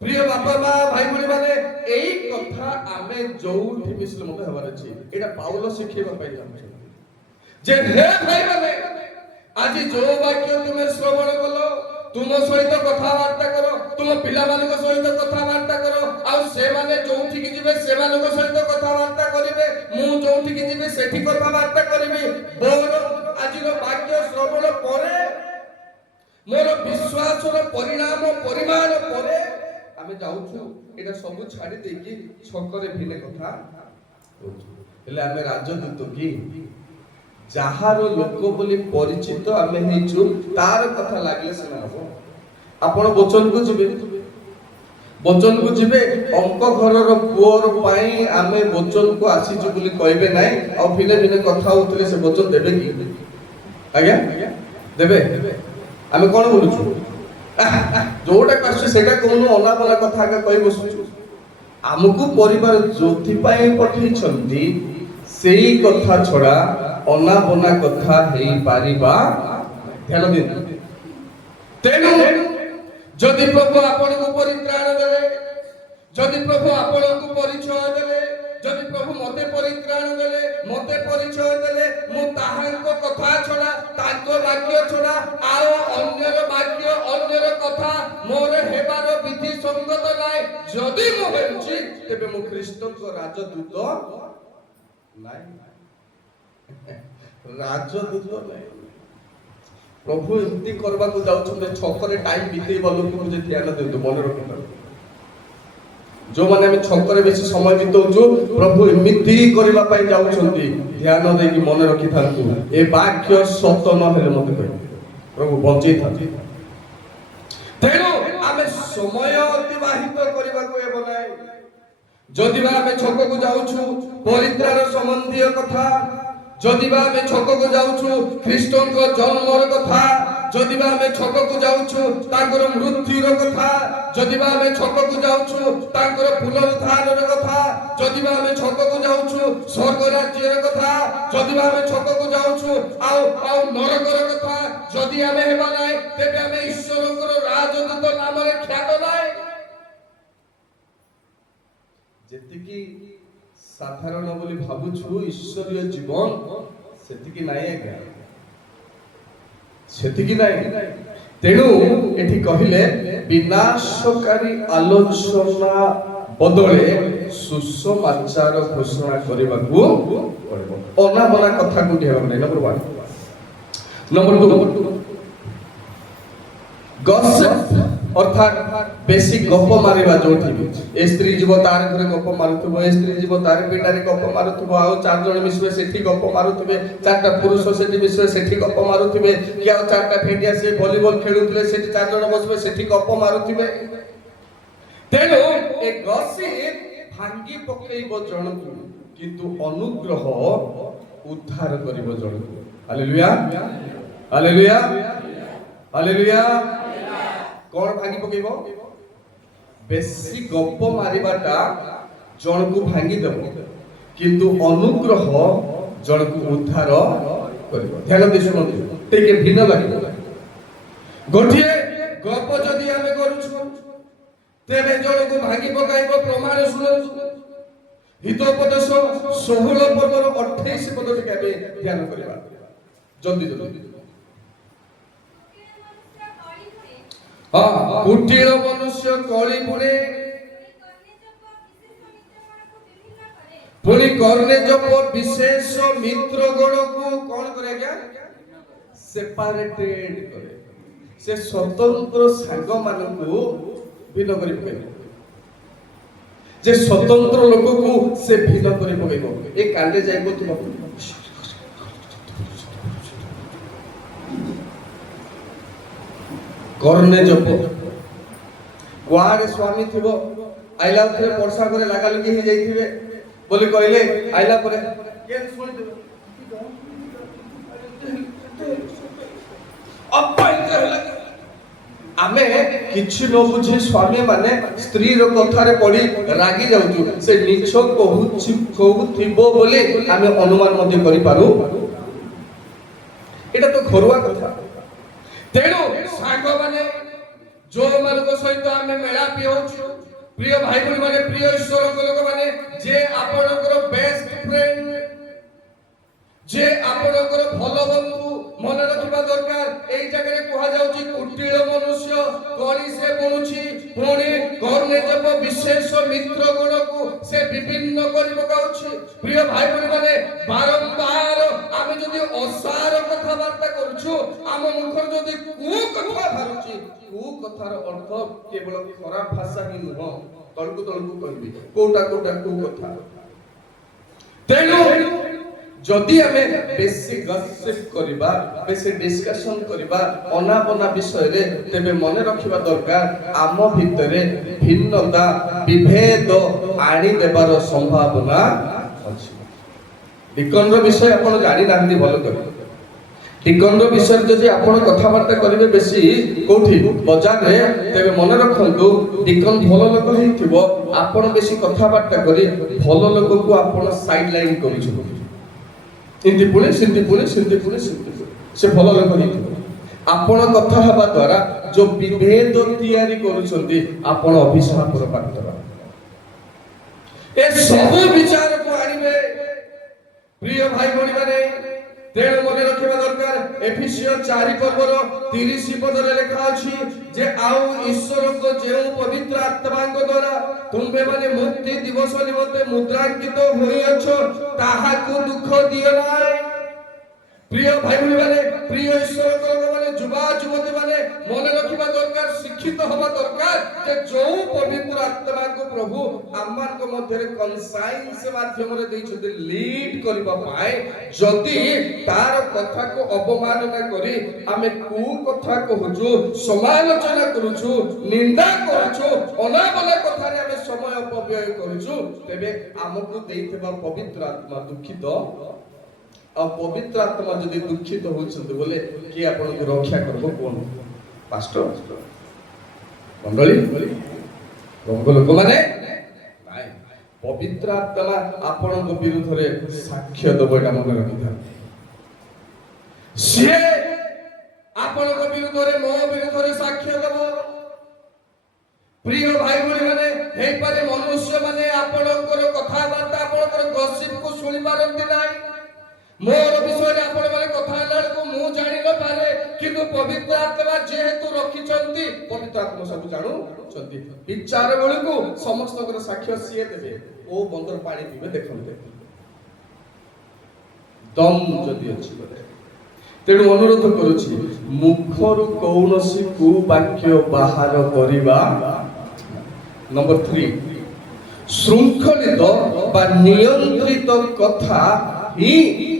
ପ୍ରିୟ ବାପା ମା ଭାଇ ଭଉଣୀ ମାନେ, ଏଇ କଥା ଆମେ ଯୋଉଠି ମିଶିଲେ ମଧ୍ୟ ହେବାର ଅଛି। ଏଇଟା ପାଉଲ ଶିଖେଇବା ପାଇଁ ଚାହୁଁଛନ୍ତି ଯେ ହେ ଭାଇ ମାନେ, ଆଜି ଯୋଉ ବାକ୍ୟ ତୁମେ ଶ୍ରବଣ କଲ, तुम सहित कथबार्ता कर, तुम पिला मानक सहित कथबार्ता कर, आ से माने जोठी की जिवे से मानक सहित कथबार्ता करिवे, मु जोठी की जिवे सेठी कथबार्ता करिवे। बोर आजिर वाक्य श्रवण परे मोर विश्वास रो परिणाम परिमाण परे आमे जाउछु एटा सब छाडी देकी छकरे भिने कथा हेले आमे राजदूत की जहार लोक बोली परिचित आमे हेचु तार कथा लागले सेना हो। आपण वचन को जिबे अंक घरर पुअर पाई आमे वचन को आसीजु बोली कहबे नाही आ भिने भिने कथा उतरे से वचन देबे की आज्ञा देबे आमे कोन बोलुछु जोटा कहछु सेटा कोनो अना बना कथा का कहि बसुछु हमकु परिवार जोथि पाई पठै छंती सेही कथा छडा अना बना कथा हेई पारिबा ध्यान दिन। तेनु जदि प्रभु आपण को परित्राण देले, जदि प्रभु आपण को परिचय देले, जदि प्रभु मते परित्राण देले मते परिचय देले मु ताहांको कथा छडा ताको वाक्य छडा आरो अन्यर वाक्य अन्यर कथा मोर हेबार विधि संगत नाय। जदि मु हेछि तेबे मु ख्रीष्ट को राजदूत नाय, राजदूत नाय। प्रभु एमती करबा को जाउछन छकरे टाइम बितेई बलु को जे ध्यान देउ मन रखता जो माने हम छकरे बेसी समय बितौछु प्रभु एमती करबा पई जाउछंती ध्यान देकी मन रखि थांतु ए वाक्य सत न हेले मते कहि प्रभु बंचै थांती। तेनु आमे समय अतिबाहित करबा को एबो नै। जदि बा आमे छक को जाउछु परित्राण संबंधी कथा, जदि बा आमे छक को जाउछु ख्रीष्टन को जन्मर कथा, जदि बा आमे छक को जाउछु ताकर मृत्युर कथा, जदि बा आमे छक को जाउछु ताकर पुनरुत्थानर कथा, जदि बा आमे छक को जाउछु स्वर्ग राज्यर कथा, जदि बा आमे छक को जाउछु आउ नरकर कथा, जदि आमे हेबा नाय तेबे आमे ईश्वरकर राजदूत नामरे ख्यात नाय। जेतिकी साधारण बोली भाबुछु ईश्वरीय जीवन सेतिकी नाय आज्ञा सेतिकी नाय। तेणु एठी कहिले विनाशकारी आलोचना बदले सुसमाचार घोषणा करबाकू पड़िबो। अना बना कथा को ढेबा नै। नंबर 1। नंबर 2 गॉसिप अर्थात बेसी गप मारिबा जोठी ए स्त्री जीव तार घरे गप मारुथबो, ए स्त्री जीव तार पिटारे गप मारुथबो, आ चार जण मिसवे सेठी गप मारुथबे, चारटा पुरुष सेठी मिसवे सेठी गप मारुथबे, किया चारटा फेडिया से वॉलीबॉल खेलुथले सेठी चार जण बसबे सेठी गप मारुथबे। तेनु ए गॉसिप भांगी पकेइबो जणकु किंतु अनुग्रह उद्धार करिबो जणकु। Hallelujah hallelujah hallelujah. कौन भांगी पकेइबो? बेसी गप मारिबाटा जणकु भांगी देबो किंतु अनुग्रह जणकु उद्धार करिबो। ध्यान दे सुनो तेके भिन्न लागिबो। गोठिए गप जदि आमे करूछु तेबे जणकु भांगी पकाइबो प्रमाण सुनछु हितोपदेश 16 पदर 28 पद टिके आमे ध्यान करिबा जल्दी जल्दी। हाँ कुटिल मनुष्य कली पुणे पुणी करने जप विशेष मित्र गण को कौन करे क्या सेपरेटेड करे से स्वतंत्र सांग मान को भिन्न करि पकेइबो जे स्वतंत्र लोक को से भिन्न करि पकेइबो। ए कांडे जाइबो तुम करने जप कुआड़े स्वामी थिबो आइला उठे वर्षा करे लागा लगी हे जाइथिबे बोली कहले आइला परे केन सुनि देबो अपाइते होला आमे किछि न बुझे स्वामी माने स्त्री रो कथा रे पड़ी रागी जाउछु से निछ कहू थिबो बोली आमे अनुमान मध्ये करि पारू। एटा तो घरुआ कथा। तेणु सांग माने जो मानक सहित आमे मेलापी होछु प्रिय भाई बहन माने प्रिय ईश्वर लोक माने जे आपनकर बेस्ट फ्रेंड जे आपनकर भलो बंधु मन रखिबा दरकार। एई जगह रे कहा जाउची कुटिल मनुष्य ଶୁଣୁଛି ପୁଣି କର୍ଣ୍ଣଦେବ ବିଶେଷ ମିତ୍ର ଗୁଣକୁ ସେ ବିଭିନ୍ନ କରି ପକାଉଛି। ପ୍ରିୟ ଭାଇ ଭଉଣୀମାନେ, ବାରମ୍ବାର ଆମେ ଯଦି ଅସାର କଥାବାର୍ତ୍ତା କରୁଛୁ, ଆମ ମୁଖରୁ ଯଦି କୁ କଥା ବାହାରୁଛି, କୁ କଥାର ଅର୍ଥ କେବଳ ଖରାପ ଭାଷା ହିଁ ନୁହଁ, ତଳକୁ ତଳକୁ କହିବି କୋଉଟା କୋଉଟା କୁ କଥା। ତେଣୁ যদি আমি বেশি গসিপ করিবা, বেশি ডিসকাশন করিবা অনাবনা বিষয়ে, তেবে মনে রাখিবা দরকার আম ভিতরে ভিন্নতা বিভেদ আনি দেবার সম্ভাবনা আছে। ডিকনর বিষয় আপন জানি নাহান্তি ভালো করে। ডিকনর বিষয়ে যদি আপন কথাবার্তা করিবে বেশি কোঠি বজারে, তেবে মনে রাখন্তু ডিকন ভালো লোক হইতিব, আপন বেশি কথাবার্তা করি ভালো লোকକୁ আপন সাইড লাইন কৰিছো। ইন্দি পুনে সিন্ধি পুনে সিন্ধি পুনে সিন্ধি পুনে সে ভাল লোক হইতিব। আপন কথা হবা দ্বারা যে বিভেদ তৈয়ারি করুଛନ୍ତି, আপন অভিশাপর পাত্র। এ সব বিচারକୁ আনিবে প্রিয় ভাই ভଉଣୀ মানে। তেଣୁ মনে রাখিবা দরকার এফেসীয় 4 পର୍ବର 30 পদରେ লেখা ଅଛି যে ଆଉ ଈଶ୍ୱରଙ୍କ ଯେଉଁ ପବିତ୍ର ଆତ୍ମାଙ୍କ ଦ୍ୱାରା ତୁମେ ମାନେ ମୁକ୍ତି ଦିବସ ନିମନ୍ତେ ମୁଦ୍ରାଙ୍କିତ ହୋଇଅଛ, ତାହାକୁ ଦୁଃଖ ଦିଅ ନାହିଁ। প্রিয় ভাই ভଉଣୀ মানে, প্রিয় ଈଶ୍ୱରଙ୍କ ଲୋକମାନେ, ଯୁବା ଯୁବତୀ ମାନେ ମନେ ରଖିବା ଦରକାର, ଶିକ୍ଷିତ ହବା ଦରକାର ଯେ ଯୋଉ ପବିତ୍ର ଆତ୍ମାକୁ ପ୍ରଭୁ ଆମମାନଙ୍କ ମଧ୍ୟରେ କନସାଇନ୍ସ ମାଧ୍ୟମରେ ଦେଇଛନ୍ତି ଲିଡ୍ କରିବା ପାଇଁ, ଯଦି ତାର କଥାକୁ ଅବମାନନା କରି ଆମେ କୁ କଥା କହୁଛୁ, ସମାଲୋଚନା କରୁଛୁ, ନିନ୍ଦା କରୁଛୁ, ଅନାବନା କଥାରେ ଆମେ ସମୟ ଅପବ୍ୟୟ କରୁଛୁ, ତେବେ ଆମକୁ ଦେଇଥିବା ପବିତ୍ର ଆତ୍ମା ଦୁଃଖିତ। ଆଉ ପବିତ୍ର ଆତ୍ମା ଯଦି ଦୁଃଖିତ ହଉଛନ୍ତି ବୋଲେ କିଏ ଆପଣଙ୍କୁ ରକ୍ଷା କରିବ କୁହନ୍ତୁ? ପାଷ୍ଟର, ମଣ୍ଡଳୀ, ପ୍ରମୁଖ ଲୋକମାନେ? ନାଇଁ, ପବିତ୍ର ଆତ୍ମା ଆପଣଙ୍କ ବିରୁଦ୍ଧରେ ସାକ୍ଷ୍ୟ ଦେବ, ଏଟା ମନେ ରଖିଥାନ୍ତି। ସିଏ ଆପଣଙ୍କ ବିରୁଦ୍ଧରେ, ମୋ ବିରୁଦ୍ଧରେ ସାକ୍ଷ୍ୟ ଦେବ। ପ୍ରିୟ ଭାଇ ଭଉଣୀ ମାନେ, ହେଇପାରେ ମନୁଷ୍ୟ ମାନେ ଆପଣଙ୍କର କଥାବାର୍ତ୍ତା, ଆପଣଙ୍କର ଗସିପକୁ ଶୁଣି ପାରନ୍ତି ନାହିଁ। ମୋର ବିଷୟରେ ଆପଣ ମାନେ କଥା ହେଲା ବେଳକୁ ମୁଁ ଜାଣି ନପାରେ, କିନ୍ତୁ ପବିତ୍ର ଆତ୍ମା ଯେହେତୁ ରଖିଛନ୍ତି, ପବିତ୍ର ଆତ୍ମା ସବୁ ଜାଣୁଛନ୍ତି। ବିଚାର ବେଳକୁ ସମସ୍ତଙ୍କର ସାକ୍ଷ୍ୟ ସିଏ ଦେବେ। ଓ ବନ୍ଦର ପାଣି ପିଇବେ ଦେଖନ୍ତେ, ଦମ ଯଦି ଅଛି। ତେଣୁ ଅନୁରୋଧ କରୁଛି, ମୁଖରୁ କୌଣସି କୁବାକ୍ୟ ବାହାର କରିବା। ନମ୍ବର 3, ଶୃଙ୍ଖଳିତ ବା ନିୟନ୍ତ୍ରିତ କଥା ହିଁ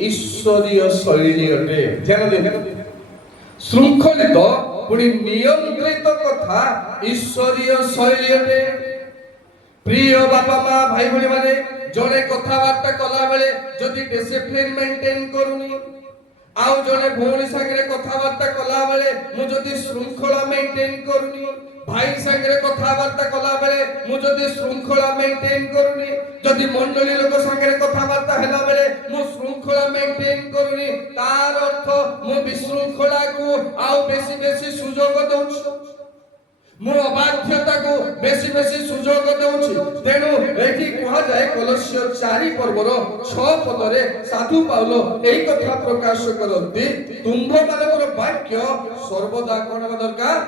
ଈଶ୍ୱରୀୟ ଶୈଳୀ ଅଟେ। ଧ୍ୟାନ ଦିଅନ୍ତୁ, ଶୃଙ୍ଖଳିତ ପୁଣି ନିୟନ୍ତ୍ରିତ କଥା ଈଶ୍ୱରୀୟ ଶୈଳୀ ଅଟେ। ପ୍ରିୟ ବାପା ମା ଭାଇ ଭଉଣୀ ମାନେ, ଜଣେ କଥାବାର୍ତ୍ତା କଲା ବେଳେ ଯଦି ଡିସିପ୍ଲିନ ମେଣ୍ଟେନ୍ କରୁନି, ଆଉ ଜଣେ ଭଉଣୀ ସାଙ୍ଗରେ କଥାବାର୍ତ୍ତା କଲା ବେଳେ ମୁଁ ଯଦି ଶୃଙ୍ଖଳା ମେଣ୍ଟେନ୍ କରୁନି, ଭାଇ ସାଙ୍ଗରେ କଥାବାର୍ତ୍ତା କଲା ବେଳେ ମୁଁ ଯଦି ଶୃଙ୍ଖଳା ମେଣ୍ଟେନ୍ କରୁନି, ଯଦି ମଣ୍ଡଳୀ ଲୋକ ସାଙ୍ଗରେ କଥାବାର୍ତ୍ତା ହେଲା ବେଳେ ମୁଁ ଶୃଙ୍ଖଳା ମେଣ୍ଟେନ୍ କରୁନି, ତାର ଅର୍ଥ ମୁଁ ବିଶୃଙ୍ଖଳାକୁ ଆଉ ବେଶୀ ବେଶୀ ସୁଯୋଗ ଦଉଛି, ମୁଁ ଅବାଧ୍ୟତାକୁ ବେଶୀ ବେଶୀ ସୁଯୋଗ ଦଉଛି। ତେଣୁ ଏଠି କୁହାଯାଏ କଲୋସ୍ୟ 4 ପର୍ବର 6 ପଦରେ ସାଧୁ ପାଉଲ ଏହି କଥା ପ୍ରକାଶ କରନ୍ତି, ତୁମ୍ଭମାନଙ୍କର ବାକ୍ୟ ସର୍ବଦା କଣ ହେବା ଦରକାର?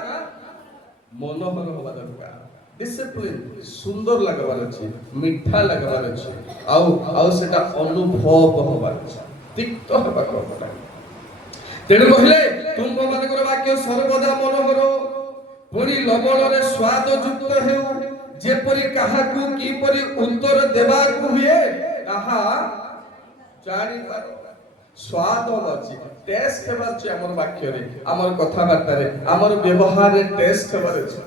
ମନୋହର ହେବା ଦରକାର। ଡିସିପ୍ଲିନ ସୁନ୍ଦର ଲାଗବାର ଅଛି, ମିଠା ଲାଗବାର ଅଛି, ଆଉ ସେଟା ଅନୁଭବ ହବାର ଅଛି, ତିକ୍ତ ହେବାକୁ ହବ। ତେଣୁ କହିଲେ ତୁମ୍ଭମାନଙ୍କର ବାକ୍ୟ ସର୍ବଦା ମନୋହର, ପୁଣି ଲବଣରେ ସ୍ୱାଦ ଯୁକ୍ତ ହେଉ, ଯେପରି କାହାକୁ କିପରି ଉତ୍ତର ଦେବାକୁ ହୁଏ ତାହା ଜାଣିପାର। ସ୍ୱାଦ ଅଛି, ଟେଷ୍ଟ ହେବାର ଅଛି ଆମର ବାକ୍ୟରେ, ଆମର କଥାବାର୍ତ୍ତାରେ, ଆମର ବ୍ୟବହାରରେ ଟେଷ୍ଟ ହେବାର ଅଛି।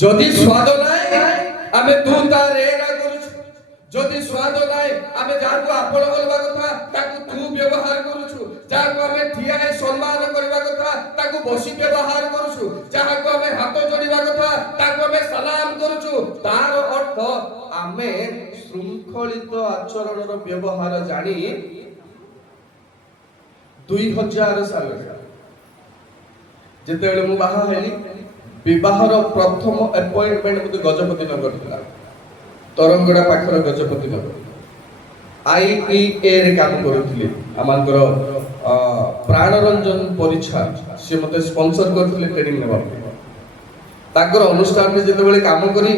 ଯଦି ସ୍ୱାଦ ନାହିଁ ଆମେ ତୁ ତା ରେରା କରୁଛୁ, ଯଦି ସ୍ୱାଦ ନାହିଁ ଆମେ ଯାହାକୁ ଆପଣ କରିବା କଥା ତାକୁ ତୁ ବ୍ୟବହାର କରୁଛୁ, ଯାହାକୁ ଆମେ ଠିଆ ହେଇ ସମ୍ମାନ କରିବା କଥା ତାକୁ ବସି ବ୍ୟବହାର କରୁଛୁ, ଯାହାକୁ ଆମେ ହାତ ଯୋଡ଼ିବା କଥା ତାକୁ ଆମେ ସଲାମ କରୁଛୁ। ତାର ଅର୍ଥ ଆମେ ଶୃଙ୍ଖଳିତ ଆଚରଣର ବ୍ୟବହାର ଜାଣି 2000 ସାଲରେ ଯେତେବେଳେ ମୁଁ ବାହା ହେଲି, ବିବାହର ପ୍ରଥମ ଆପଏଣ୍ଟମେଣ୍ଟ ମୋତେ ଗଜପତି ନଗର ଥିଲା, ତରଙ୍ଗଡ଼ା ପାଖରେ ଗଜପତି ନଗର। IEA ରେ କାମ କରୁଥିଲି, ଆମଙ୍କର ପ୍ରାଣରଞ୍ଜନ ପରିଛା ସିଏ ମୋତେ ସ୍ପନ୍ସର କରିଥିଲେ ଟ୍ରେନିଂ ନେବା ପାଇଁ। ତାଙ୍କର ଅନୁଷ୍ଠାନରେ ଯେତେବେଳେ କାମ କରି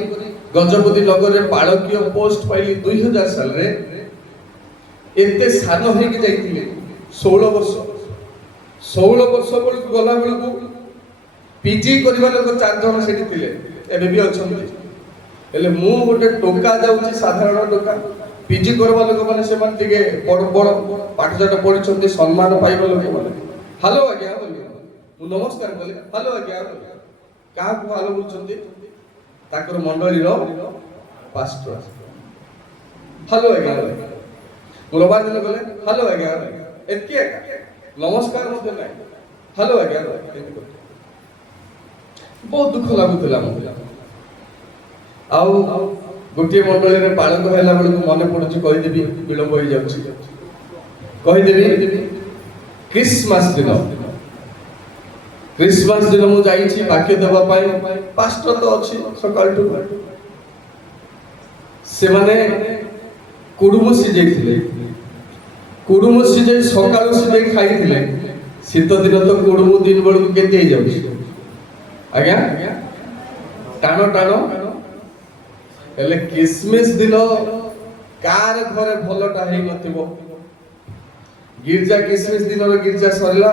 ଗଜପତି ନଗରରେ ବାଳକୀୟ ପୋଷ୍ଟ ପାଇଲି 2000 ସାଲରେ, ଏତେ ସାନ ହେଇକି ଯାଇଥିଲେ 16 ବର୍ଷ ବେଳକୁ ଗଲା ବେଳକୁ ପିଜି କରିବା ଲୋକ 4 ଜଣ ସେଠି ଥିଲେ, ଏବେ ବି ଅଛନ୍ତି। ହେଲେ ମୁଁ ଗୋଟେ ଟୋକା ଯାଉଛି, ସାଧାରଣ ଟୋକା। ପିଜି କରିବା ଲୋକମାନେ ସେମାନେ ଟିକେ ବଡ଼ ବଡ଼ ପାଠଶାଠ ପଢିଛନ୍ତି, ସମ୍ମାନ ପାଇବା ଲୋକମାନେ ହ୍ୟାଲୋ ଆଜ୍ଞା ବୋଲି ମୁଁ ନମସ୍କାର କଲି, ହ୍ୟାଲୋ ଆଜ୍ଞା ବୋଲି। କାହାକୁ ହ୍ୟାଲୋ ବୁଝୁଛନ୍ତି? ତାଙ୍କର ମଣ୍ଡଳୀର ପାଷ୍ଟର। ହ୍ୟାଲୋ ଆଜ୍ଞା ମୁଁ ରବିବାର ଦିନ ଗଲେ ହ୍ୟାଲୋ ଆଜ୍ଞା, ଏତିକି ଏକା, ନମସ୍କାର ମଧ୍ୟ ନାହିଁ, ହ୍ୟାଲୋ ଆଜ୍ଞା। ବହୁତ ଦୁଃଖ ଲାଗୁଥିଲା ମୋତେ। ଆଉ ଗୋଟିଏ ମଣ୍ଡଳୀରେ ବାଳକ ହେଲା ବେଳକୁ ମନେ ପଡୁଛି, କହିଦେବି ବିଳମ୍ବ ହେଇଯାଉଛି, କହିଦେବି ଖ୍ରୀଷ୍ଟମାସ ଦିନ ମୁଁ ଯାଇଛି ବାକ୍ୟ ଦେବା ପାଇଁ। ପାଷ୍ଟର ତ ଅଛି ସକାଳଠୁ। ସେମାନେ କୁଡୁମୁ ସିଝେଇଥିଲେ, କୁଡୁମୁ ସିଝେଇ ସକାଳୁ ସିଝେଇ ଖାଇଥିଲେ। ଶୀତ ଦିନ ତ କୁଡୁମୁ ଦିନ ବେଳକୁ କେତେ ହେଇଯାଉଛି ଆଜ୍ଞା, ଟାଣ ଟାଣ। ହେଲେ କ୍ରିସମସ୍ ଦିନ କାର ଘରେ ଭଲଟା ହେଇନଥିବ। ଗିର୍ଜା କ୍ରିସମସ୍ ଦିନର ଗିର୍ଜା ସରିଲା,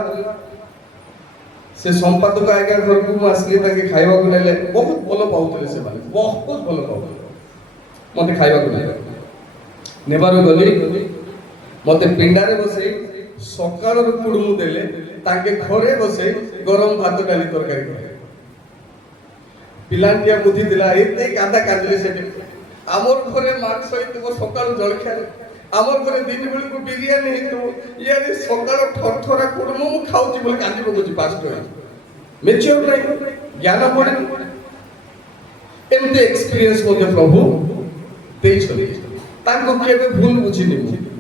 ସେ ସମ୍ପାଦକ ଆଜ୍ଞା ଘରକୁ ମୁଁ ଆସିଲି, ତାଙ୍କେ ଖାଇବାକୁ ନେଲେ। ବହୁତ ଭଲ ପାଉଥିଲେ ସେମାନେ, ବହୁତ ଭଲ ପାଉଥିଲେ ମତେ ଖାଇବାକୁ ନେବାରୁ ଗଲି। ମତେ ପିଣ୍ଡାରେ ବସେଇ ସକାଳରୁ କୁଡୁମୁ ଦେଲେ, ତାଙ୍କେ ଘରେ ବସେଇ ଗରମ ଭାତ ଡାଲି ତରକାରୀ କଲେ। ପିଲାଟିଆ ବୁଦ୍ଧି ଥିଲା, ଏତେ କାନ୍ଦା କାନ୍ଦିଲେ ସେଠି। ଆମର ଘରେ ମାଂସ ହେଇଥିବ ସକାଳୁ ଜଳଖିଆ, ଆମର ଘରେ ଦିନ ବେଳକୁ ବିରିୟାନୀ ହେଇଥିବ, ଇଆଡେ ସକାଳ ଠରଠରା କୁଡୁମୁ ମୁଁ ଖାଉଛି ବୋଲି କାନ୍ଦି ପକଉଛି। ପାଷ୍ଟର ମେଚ୍ୟୁର ନାହିଁ, ଜ୍ଞାନ ପଡେନି। ଏମିତି ଏକ୍ସପିରିଏନ୍ସ ମଧ୍ୟ ପ୍ରଭୁ ଦେଇଛନ୍ତି। ତାଙ୍କୁ କେବେ ଭୁଲ ବୁଝିନି,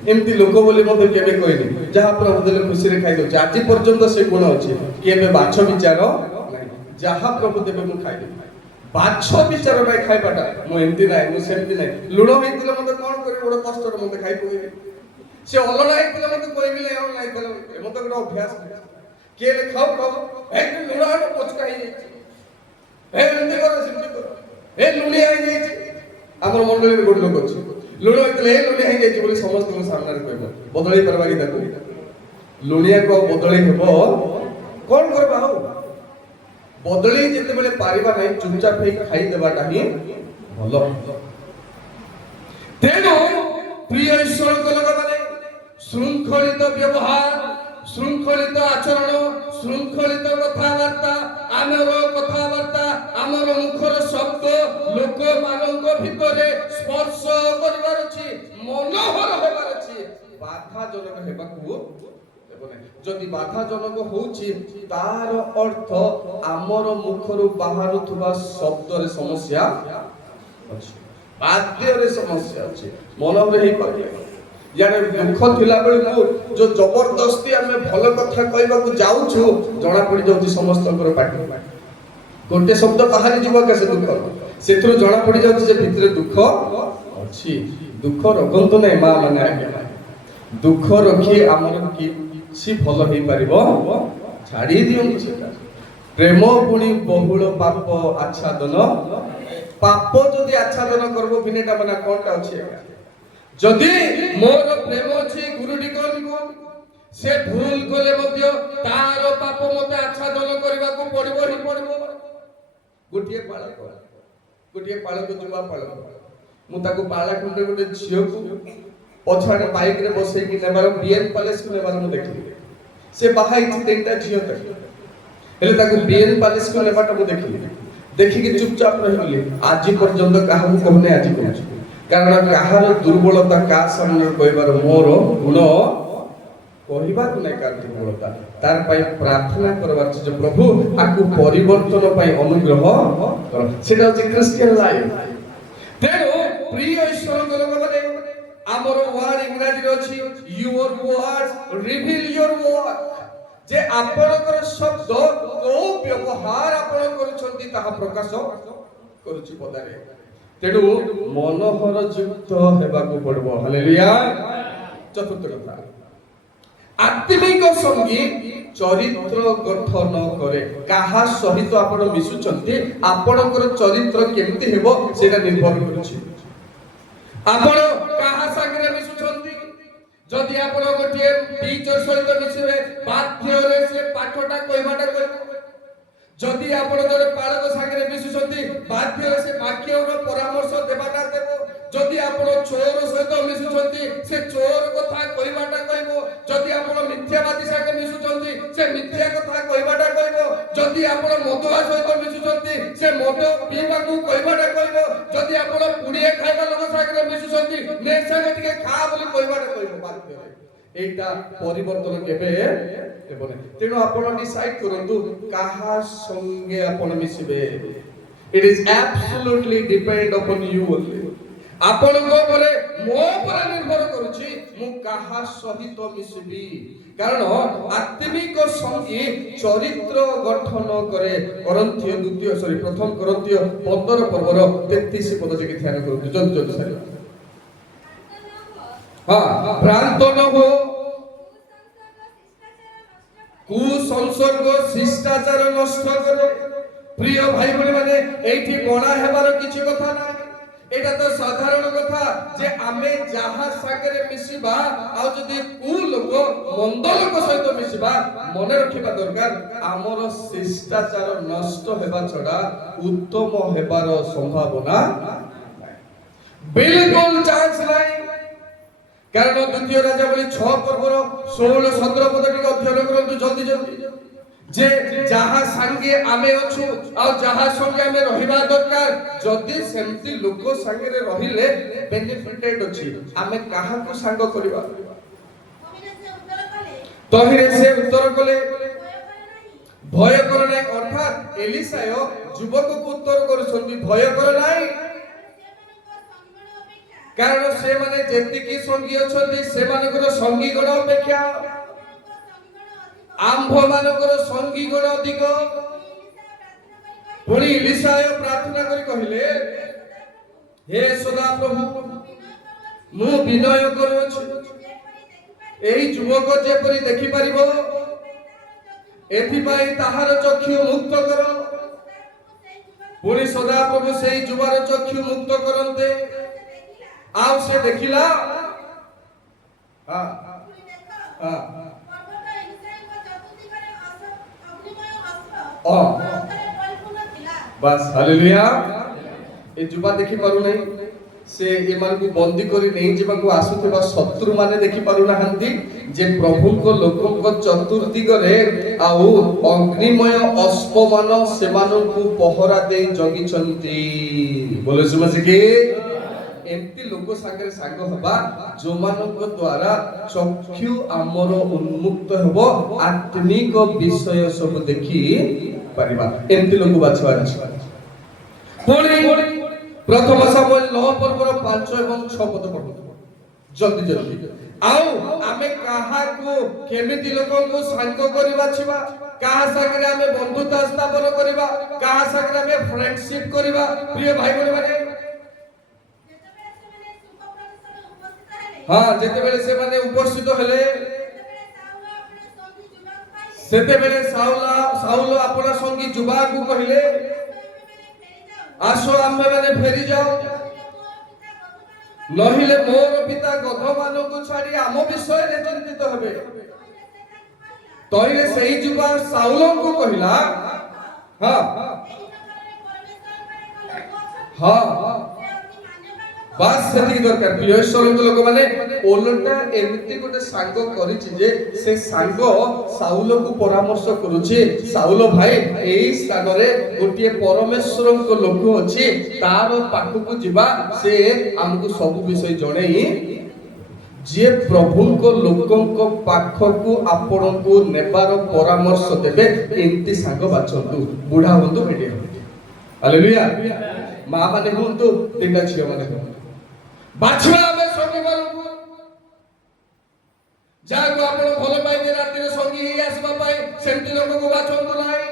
ଏମିତି ଲୋକ ବୋଲି ମଧ୍ୟ କେବେ କହିନି। ଯାହା ପ୍ରଭୁ ଦେଲେ ଖୁସିରେ ଖାଇଦଉଛି। ଆଜି ପର୍ଯ୍ୟନ୍ତ ସେ ଗୁଣ ଅଛି, କେବେ ବାଛ ବିଚାର ନାହିଁ। ଯାହା ପ୍ରଭୁ ଦେବେ ମୁଁ ଖାଇଦେବି। ବାଛ ବିଚାର ନାହିଁ ଖାଇବାଟା। ମୁଁ ଏମିତି ନାହିଁ, ମୁଁ ସେମିତି ନାହିଁ। ଲୁଣ ହେଇଥିଲେ ମତେ କଣ କରିବି, ଗୋଟେ କଷ୍ଟରେ ମତେ ଖାଇ ପକେଇବି। ସେ ଅଲଣା ହେଇଥିଲେ ମତେ କହିବି ନାହିଁ, ଅଲଣା ହେଇଥିଲେ ମତେ ଗୋଟେ ଅଭ୍ୟାସ। କିଏ ଖାଉ ଖାଉ ଲୁଣ ପଚକା ହେଇଯାଇଛି, ଏମିତି କର ସେମିତି କର, ଲୁଣିଆ ହେଇଯାଇଛି। ଆମର ମଣ୍ଡଳୀରେ ଗୋଟେ ଲୋକ ଅଛି, ଲୁଣ ହେଇଥିଲେ ଲୁଣିଆ ହେଇଯାଇଛି ବୋଲି ସମସ୍ତଙ୍କ ସାମ୍ନାରେ କହିବ। ବଦଳେଇ ପାରବା କି ତାକୁ? ଲୁଣିଆକୁ ବଦଳେଇ ହେବ? କଣ କରିବା? ଆଉ ବଦଳେଇ ଯେତେବେଳେ ପାରିବା ନାହିଁ, ଚୁପଚାପ ହେଇ ଖାଇଦେବାଟା ହିଁ ଭଲ। ତେଣୁ ପ୍ରିୟ ଈଶ୍ୱରଙ୍କ ଲୋକମାନେ, ଶୃଙ୍ଖଳିତ ବ୍ୟବହାର, ଶୃଙ୍ଖଳିତ ଆଚରଣ, ଶୃଙ୍ଖଳିତ କଥାବାର୍ତ୍ତା, ଆମର କଥାବାର୍ତ୍ତା, ଆମର ମୁଖର ଶବ୍ଦ ଲୋକମାନଙ୍କ ଭିତରେ ସ୍ପର୍ଶ କରିବାର ଅଛି, ମନୋହର ହେବାର ଅଛି, ବାଧାଜନକ ହେବାକୁ। ଯଦି ବାଧାଜନକ ହଉଛି, ତାର ଅର୍ଥ ଆମର ମୁଖରୁ ବାହାରୁଥିବା ଶବ୍ଦରେ ସମସ୍ୟା ଅଛି, ବାଦ୍ୟରେ ସମସ୍ୟା ଅଛି, ମନରେ ହେଇପାରେ। ଇଆଡେ ଦୁଃଖ ଥିଲା ବେଳକୁ ଯୋଉ ଜବରଦସ୍ତି ଆମେ ଭଲ କଥା କହିବାକୁ ଯାଉଛୁ, ଜଣା ପଡି ଯାଉଛି ସମସ୍ତଙ୍କର ପାଟି। ଗୋଟେ ଶବ୍ଦ ବାହାରି ଯିବ କେ ସେ ଦୁଃଖ, ସେଥିରୁ ଜଣା ପଡି ଯାଉଛି ଯେ ଭିତରେ ଦୁଃଖ ଅଛି। ଦୁଃଖ ରଖନ୍ତୁ ନାହିଁ ମା ମାନେ, ଆଜ୍ଞା ଦୁଃଖ ରଖି ଆମର କିଛି ଭଲ ହେଇପାରିବ? ଛାଡି ଦିଅନ୍ତୁ ସେଟା। ପ୍ରେମ ପୁଣି ବହୁଳ ପାପ ଆଚ୍ଛାଦନ। ପାପ ଯଦି ଆଚ୍ଛାଦନ କରିବ, ବିନେଟା ମାନେ କଣଟା ଅଛି ଆଜ୍ଞା? ଯଦି ମୋର ପ୍ରେମ ଅଛି ଗୁରୁଟିକୁ, ସେ ଭୁଲ କଲେ ମଧ୍ୟ ତାର ପାପ ମତେ ଆଚ୍ଛାଦନ କରିବାକୁ ପଡିବ ହିଁ ପଡିବ। ଗୋଟିଏ ପାଳକ ଯୁବା ପାଳକ, ମୁଁ ତାକୁ ପାଳାଖଣ୍ଡରେ ଗୋଟେ ଝିଅକୁ ପଛଆଡେ ବାଇକରେ ବସେଇକି ନେବାର, ବିଏନ୍ ପ୍ୟାଲେସକୁ ନେବାର ମୁଁ ଦେଖିଲି। ସେ ବାହା ହେଇଛି 3ଟା ଝିଅ, ହେଲେ ତାକୁ ବିଏନ୍ ପ୍ୟାଲେସକୁ ନେବାଟା ମୁଁ ଦେଖିଲି। ଦେଖିକି ଚୁପଚାପ ରହିଗଲି। ଆଜି ପର୍ଯ୍ୟନ୍ତ କାହାକୁ କହୁନି, ଆଜି କହୁଛି। କାରଣ କାହାର ଦୁର୍ବଳତା କାହା ସାମ୍ନାରେ କହିବାର ମୋର ଗୁଣ କହିବାକୁ ନାହିଁ। କାହାର ଦୁର୍ବଳତା ତାର ପାଇଁ ପ୍ରାର୍ଥନା କରବାର ଅଛି ଯେ ପ୍ରଭୁ ଆକୁ ପରିବର୍ତ୍ତନ ପାଇଁ ଅନୁଗ୍ରହ କର। ସେଟା ହଉଛି ଖ୍ରୀଷ୍ଟିଆନ ଲାଇଫ। ତେଣୁ ପ୍ରିୟ ଈଶ୍ୱରଙ୍କ ଲୋକମାନେ, ଆମର ୱାର୍ଡ ଇଂରାଜୀରେ ଅଛି ୟୁର ୱାର୍ଡସ୍ ରିଭିଲ ୟୁର ୱାର୍କ, ଯେ ଆପଣଙ୍କର ଶବ୍ଦ କୋଉ ବ୍ୟବହାର ଆପଣ କରୁଛନ୍ତି ତାହା ପ୍ରକାଶ କରୁଛି ପଦାରେ। ତେଣୁ ମନୋହର ଯୁକ୍ତ ହେବାକୁ ପଡିବ। ହାଲେଲୁୟା। ଚତୁର୍ଥ କଥା, आत्मिक संगी चरित्र गठन करे काहा सहित आपण मिसुचंती आपणकर चरित्र केमती हेबो सेटा निर्भर करूछि आपण काहा संगे मिसुचंती जदि आपण गोटे टीचर सहित मिसिबे बाध्य रे से पाठटा कहबाटा कहबो जदि आपण जने पालक संगे मिसुचंती बाध्य रे से वाक्यର परामर्श देबाटा देबो जदि आपण चोर सहित मिसुचंती से चोर कथा कहबाटा कहबो जदि आपण मिथ्यावादी संगे मिसुचंती से मिथ्या कथा कहबाटा कहबो जदि आपण मदुआ सहित मिसुचंती से मद पीबा को कहबाटा कहबो जदि आपण पुड़िया खाइबा लोक संगे मिसुचंती ने संगे टिके खा बोली कहबाटा कहबो बाध्य रे एटा परिवर्तन केबे हेबो नै तेनो आपण डिसाइड करंतु काहा संगे आपण मिसिबे it is absolutely depend upon you only आपण को परे मो पर निर्भर करूची मु काहा सहित मिसिबी कारण आत्मिक संगी चरित्र गठन करे करंथिय द्वितीय सॉरी प्रथम करंथिय 15 पर्वर 33 पद जे ध्यान करू जल्दी जल्दी सारी हां भ्रांत न हो कुसंसर्ग शिष्टाचार नष्ट करे प्रिय भाई बहन माने एठी बणा हेबार किछि कथा ना एटा तो साधारण कथा जे आमे जहा सागरे मिसिबा आ जदी कु लोक मंद लोक सहित मिसिबा मने रखिबा दरकार हमर शिष्टाचार नष्ट हेबा छडा उत्तम हेबार संभावना बिल्कुल चांस नाही कारण द्वितीय राजा बली 6 पर्वर 16 17 पद टिक अध्ययन करंतु जल्दी जल्दी जे जहा संगे आमे अछु आ जहा संगे आमे रहिबा दरकार जदी सेमती लोक संगे रे रहिले बेनिफिटेड अछि आमे काहा को संग करबा तहिरे से उत्तर कले भय कर नै अर्थात एलिसाय युवक को उत्तर करछन्ती भय कर नै कारण से माने जेतिकी संगी अछन्ती से मानकर संगी गण अपेक्षा आंभ मानकर संगी गण अधिक पुणी एलिसाय प्रार्थना करी कहिले हे सदा प्रभु मु विनय करूछि एई युवक जेपरि देखि परिबो एथि पई ताहार चक्षु मुक्त करो पुणी सदा प्रभु सेई युवार चक्षु मुक्त करन्ते आओ से देखिला हां हां बस हालेलुया ए जुबा देखि पारु नै से ए मान को बंदी करी नै जेबा को आसुथबा शत्रु माने देखि पारु ना हंती जे प्रभु को लोक को चतुर्दिग रे आउ अग्निमय अश्वमान सेमानन को पहरा दे जगी छंती बोले सुमसे के एंती लोक संगे संग हबा जो मानक द्वारा चक्षु आमर उन्मुक्त हेबो आत्मिक विषय सब देखि परिबा एंती लोक बाछवा पुणी प्रथम सामुएल 9 पर्वर 5 एवं 6 पद पढु जल्दी जल्दी आओ आमे काहा को केमिति लोक को संग करिबा छिबा काहा संगे आमे बंधुता स्थापन करिबा काहा संगे आमे फ्रेंडशिप करिबा प्रिय भाई बहन माने हां जेते बेले से माने उपस्थित हेले सेते बेले साउल अपना संगी जुबा को कहिले आसो आमे माने फेरी जाओ नहिले मोर पिता गध मान को छाडी आम विषय रे चिंतित हेबे तइले सेही जुबा साउल को कहिला हां हां बास सेती दरकार प्रियश्वर लोक माने ओलटा एमिति गोटे सांग करिछि जे से सांग साउल को परामर्श करूछि साउल भाई एई स्थान रे गोटे परमेश्वर को लोक अछि तार पाखु को जिबा से हमकु सब विषय जणेई जे प्रभु को लोकन को पाखु को आपन को नेबार परामर्श देबे एंती सांग बाचंतु बुढा होंतु बेटी हालेलुया मां माने होंतु तीनटा छिया माने बाछवा में संगी मानू जाको आपण भले पाइबे राती रे संगी हे आसबा पाई सेंती लोक को बाछंतु नाही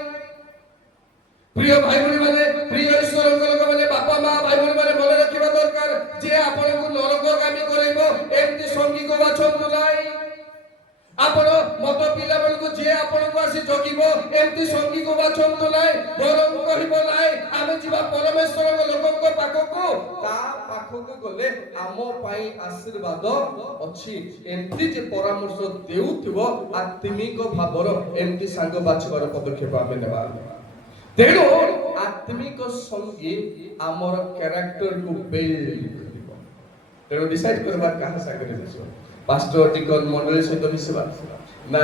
प्रिय भाई बहन माने प्रिय ईश्वर लोक माने बापा मां भाई बहन माने मने रखिबा दरकार जे आपण को नरक गामी करैबो एंती संगी को बाछंतु नाही आपण ମଦ ପିଲା ବେଳକୁ ଯିଏ ଆପଣଙ୍କୁ ଆସି ଜଗିବ ଏମିତି ସଙ୍ଗୀକୁ ବାଛନ୍ତୁ ନାହିଁ, ବରଂ କହିବ ନାହିଁ ଆମେ ଯିବା ପରମେଶ୍ୱରଙ୍କ ଲୋକଙ୍କ ପାଖକୁ, ତା ପାଖକୁ ଗଲେ ଆମ ପାଇଁ ଆଶୀର୍ବାଦ ଅଛି। ଏମିତି ଯେ ପରାମର୍ଶ ଦେଉଥିବ ଆତ୍ମିକ ଭାବର, ଏମିତି ସାଙ୍ଗ ବାଛିବାର ପଦକ୍ଷେପ ଆମେ ନେବା। ତେଣୁ ଆତ୍ମିକ ସଙ୍ଗୀ ଆମର କ୍ୟାରେକ୍ଟରକୁ ବିଲ୍ଡ କରିବ। ତେଣୁ ଡିସାଇଡ୍ କରିବା କାହା ସାଙ୍ଗରେ ମିଶିବା। ପାଷ୍ଟର ଟିକନ ମଣ୍ଡଳୀ ସହିତ ମିଶିବା ନା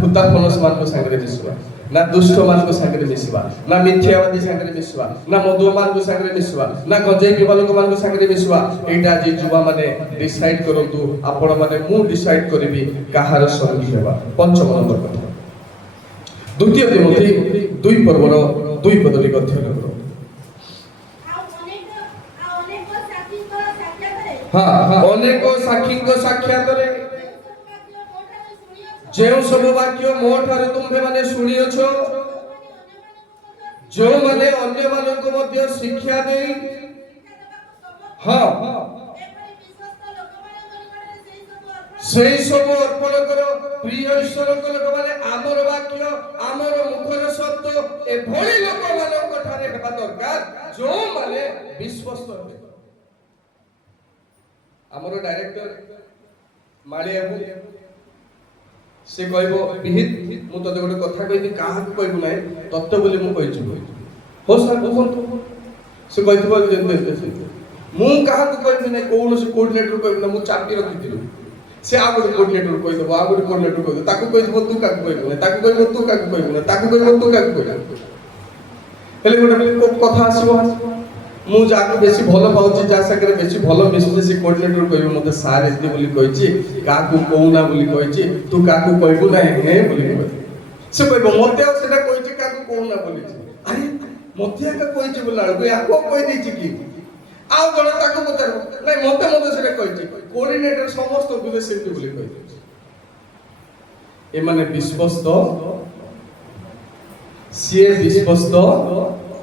ଭୂତା ଫନସମାନଙ୍କ ସାଙ୍ଗରେ ମିଶିବା, ନା ଦୁଷ୍ଟମାନଙ୍କ ସାଙ୍ଗରେ ମିଶିବା, ନା ମିଥ୍ୟାବାଦୀ ସାଙ୍ଗରେ ମିଶିବା, ନା ମଦୁଆମାନଙ୍କ ସାଙ୍ଗରେ ମିଶିବା, ନା ଗଞ୍ଜେଇ ପିଇବା ଲୋକମାନଙ୍କ ସାଙ୍ଗରେ ମିଶିବା। ଏଇଟା ଆଜି ଯୁବାମାନେ ଡିସାଇଡ୍ କରନ୍ତୁ। ଆପଣମାନେ ମୁଁ ଡିସାଇଡ୍ କରିବି କାହାର ସଙ୍ଗୀ ହେବା। ପଞ୍ଚମ ନମ୍ବର କଥା, ଦ୍ୱିତୀୟ ତିମୋଥୀ 2 ପର୍ବର 2 ପଦ ଟିକେ ଅଧ୍ୟୟନ କର। ଅନେକ ସାକ୍ଷୀଙ୍କ ସାକ୍ଷାତରେ ଯେଉଁ ସବୁ ବାକ୍ୟ ମୋ ଠାରୁ ତୁମ୍ଭେ ମାନେ ଶୁଣିଅଛ, ଯେଉଁମାନେ ଅନ୍ୟମାନଙ୍କୁ ମଧ୍ୟ ଶିକ୍ଷା ଦେଇ ସେଇ ସବୁ ଅର୍ପଣ କର। ପ୍ରିୟ ଈଶ୍ୱରଙ୍କ ଲୋକମାନେ, ଆମର ବାକ୍ୟ, ଆମର ମୁଖର ଶବ୍ଦ ଏଭଳି ଲୋକମାନଙ୍କ ଠାରେ ହେବା ଦରକାର ଯେଉଁମାନେ ବିଶ୍ୱସ୍ତ ହେବେ। ଆମର ଡାଇରେକ୍ଟର ମାଳିଆକୁ ସେ କହିବ, ବିହିତ ମୁଁ ତତେ ଗୋଟେ କଥା କହିବି, କାହାକୁ କହିବୁ ନାହିଁ, ତତ୍ତ୍ୱ ବୋଲି ମୁଁ କହିଛି। ହଉ ସାର୍ କୁହନ୍ତୁ। ସେ କହିଥିବ ମୁଁ କାହାକୁ କହିବି ନାହିଁ, କୌଣସି କୋଅର୍ଡିନେଟର କହିବି ନା, ମୁଁ ଚାପି ରଖିଥିଲି। ସେ ଆଉ ଗୋଟେ କୋଅର୍ଡିନେଟର କହିଦେବ, ଆଉ ଗୋଟେ କୋଅର୍ଡିନେଟର କହିଦେବ, ତାକୁ କହିଥିବ ତୁ କାହାକୁ କହିବୁ ନାହିଁ, ତାକୁ କହିବ ତୁ କାହାକୁ କହିବୁ ନାହିଁ, ତାକୁ କହିବ ତୁ କାହାକୁ କହିବୁ। ହେଲେ ଗୋଟେ କଥା ଆସିବ, ମୁଁ ଯାହାକୁ ବେଶୀ ଭଲ ପାଉଛି, ଯାହା ସାଙ୍ଗରେ ବେଶୀ ଭଲ ମିଶୁଛି, ସେ କୋଅର୍ଡିନେଟର କହିବ ମୋତେ ସାର୍ ଏମିତି ବୋଲି କହିଛି, କାହାକୁ କହୁନା ବୋଲି କହିଛି, ତୁ କାହାକୁ କହିବୁ ନାହିଁ ହେ ବୋଲି କହିବ। ସେ କହିବ ମୋତେ ଆଉ ସେଟା କହିଛି କାହାକୁ କହୁନା ବୋଲିଛି। ଆରେ ମୋତେ ଏକା କହିଛି ବୋଲା ବେଳକୁ ୟାକୁ କହିଦେଇଛି କି? ଆଉ ଜଣେ ତାକୁ ପଚାରିବ, ନାଇଁ ମୋତେ ସେଟା କହିଛି। କୋଅର୍ଡିନେଟର ସମସ୍ତଙ୍କୁ ସେମିତି ବୋଲି କହିଦେଇଛି। ଏମାନେ ବିଶ୍ୱସ୍ତ, ସିଏ ବିଶ୍ୱସ୍ତ